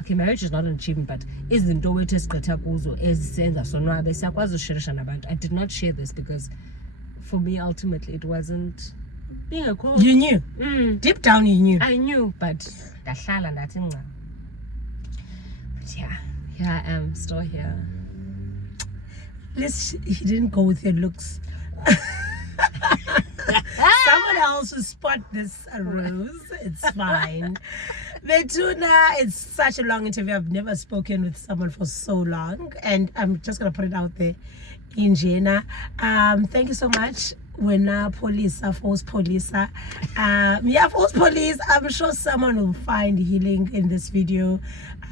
Okay, marriage is not an achievement, but izinto wethu esigqitha kuzo ezisenza sonwabe siyakwazi ushirisha nabantu. I did not share this because for me ultimately it wasn't being a call. You knew. Deep down you knew. I knew, but ndahlala ndathi nca. But yeah, here I am, still here. At least he didn't go with your looks. Someone else will spot this rose. It's fine. Betuna, it's such a long interview. I've never spoken with someone for so long, and I'm just gonna put it out there. Injena, thank you so much. Wena Polisa, Force Polisa. Yeah, Force Police. I'm sure someone will find healing in this video.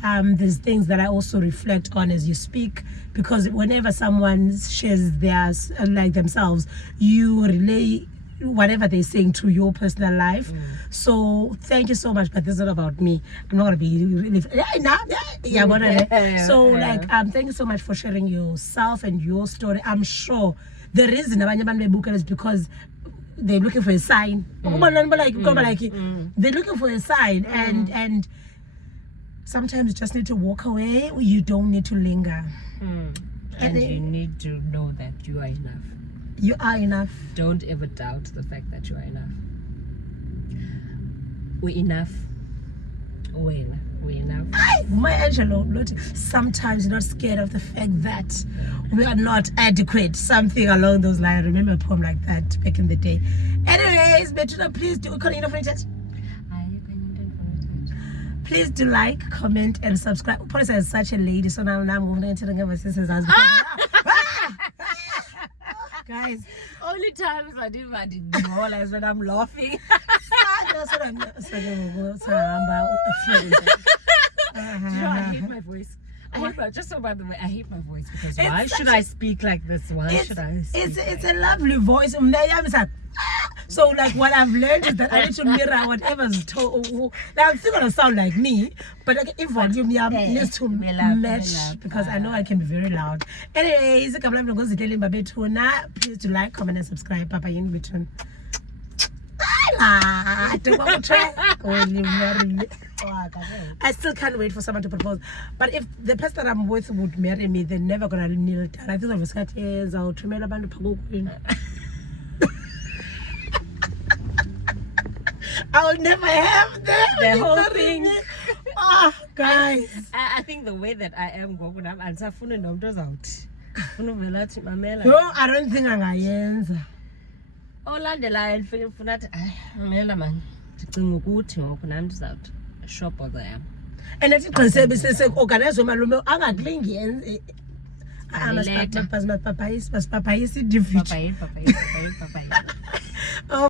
There's things that I also reflect on as you speak, because whenever someone shares theirs, like themselves, you relay whatever they're saying to your personal life. So thank you so much, but this is not about me. I'm not gonna be really thank you so much for sharing yourself and your story. I'm sure the reason is because they're looking for a sign. They're looking for a sign, and sometimes you just need to walk away. You don't need to linger. And you need to know that you are enough. You are enough. Don't ever doubt the fact that you are enough. We're enough. We're enough. My Angelo, sometimes you're not scared of the fact that we are not adequate. Something along those lines. I remember a poem like that back in the day. Anyways, Betuna, please do please do like, comment, and subscribe. Police is such a lady, so now I'm going to give my sister's husband. Guys, only times I do is when I'm laughing. I hate my voice. By the way, I hate my voice because why should I speak like this? Why should I speak it's a lovely voice. So like what I've learned is that I need to mirror whatever's told. Now I'm still gonna sound like me, but like if volume needs to match, because I know I can be very loud. Anyways, please do like, comment, and subscribe. Papa in between. I still can't wait for someone to propose. But if the person that I'm with would marry me, they're never gonna kneel down. I think I'll trimela bandu pagukweni. I'll never have them. The whole thing. Guys. I think the way that I am going, I'm ansafuna nomntu out. No, I don't think angayenza. Olandelayo ndifuna athi mamela man, ndicinga ukuthi ngoku nam ndizawuthi shop there. And athi qinisekise organize malume angakulingi yenze. Masipapayisi. Papayisi.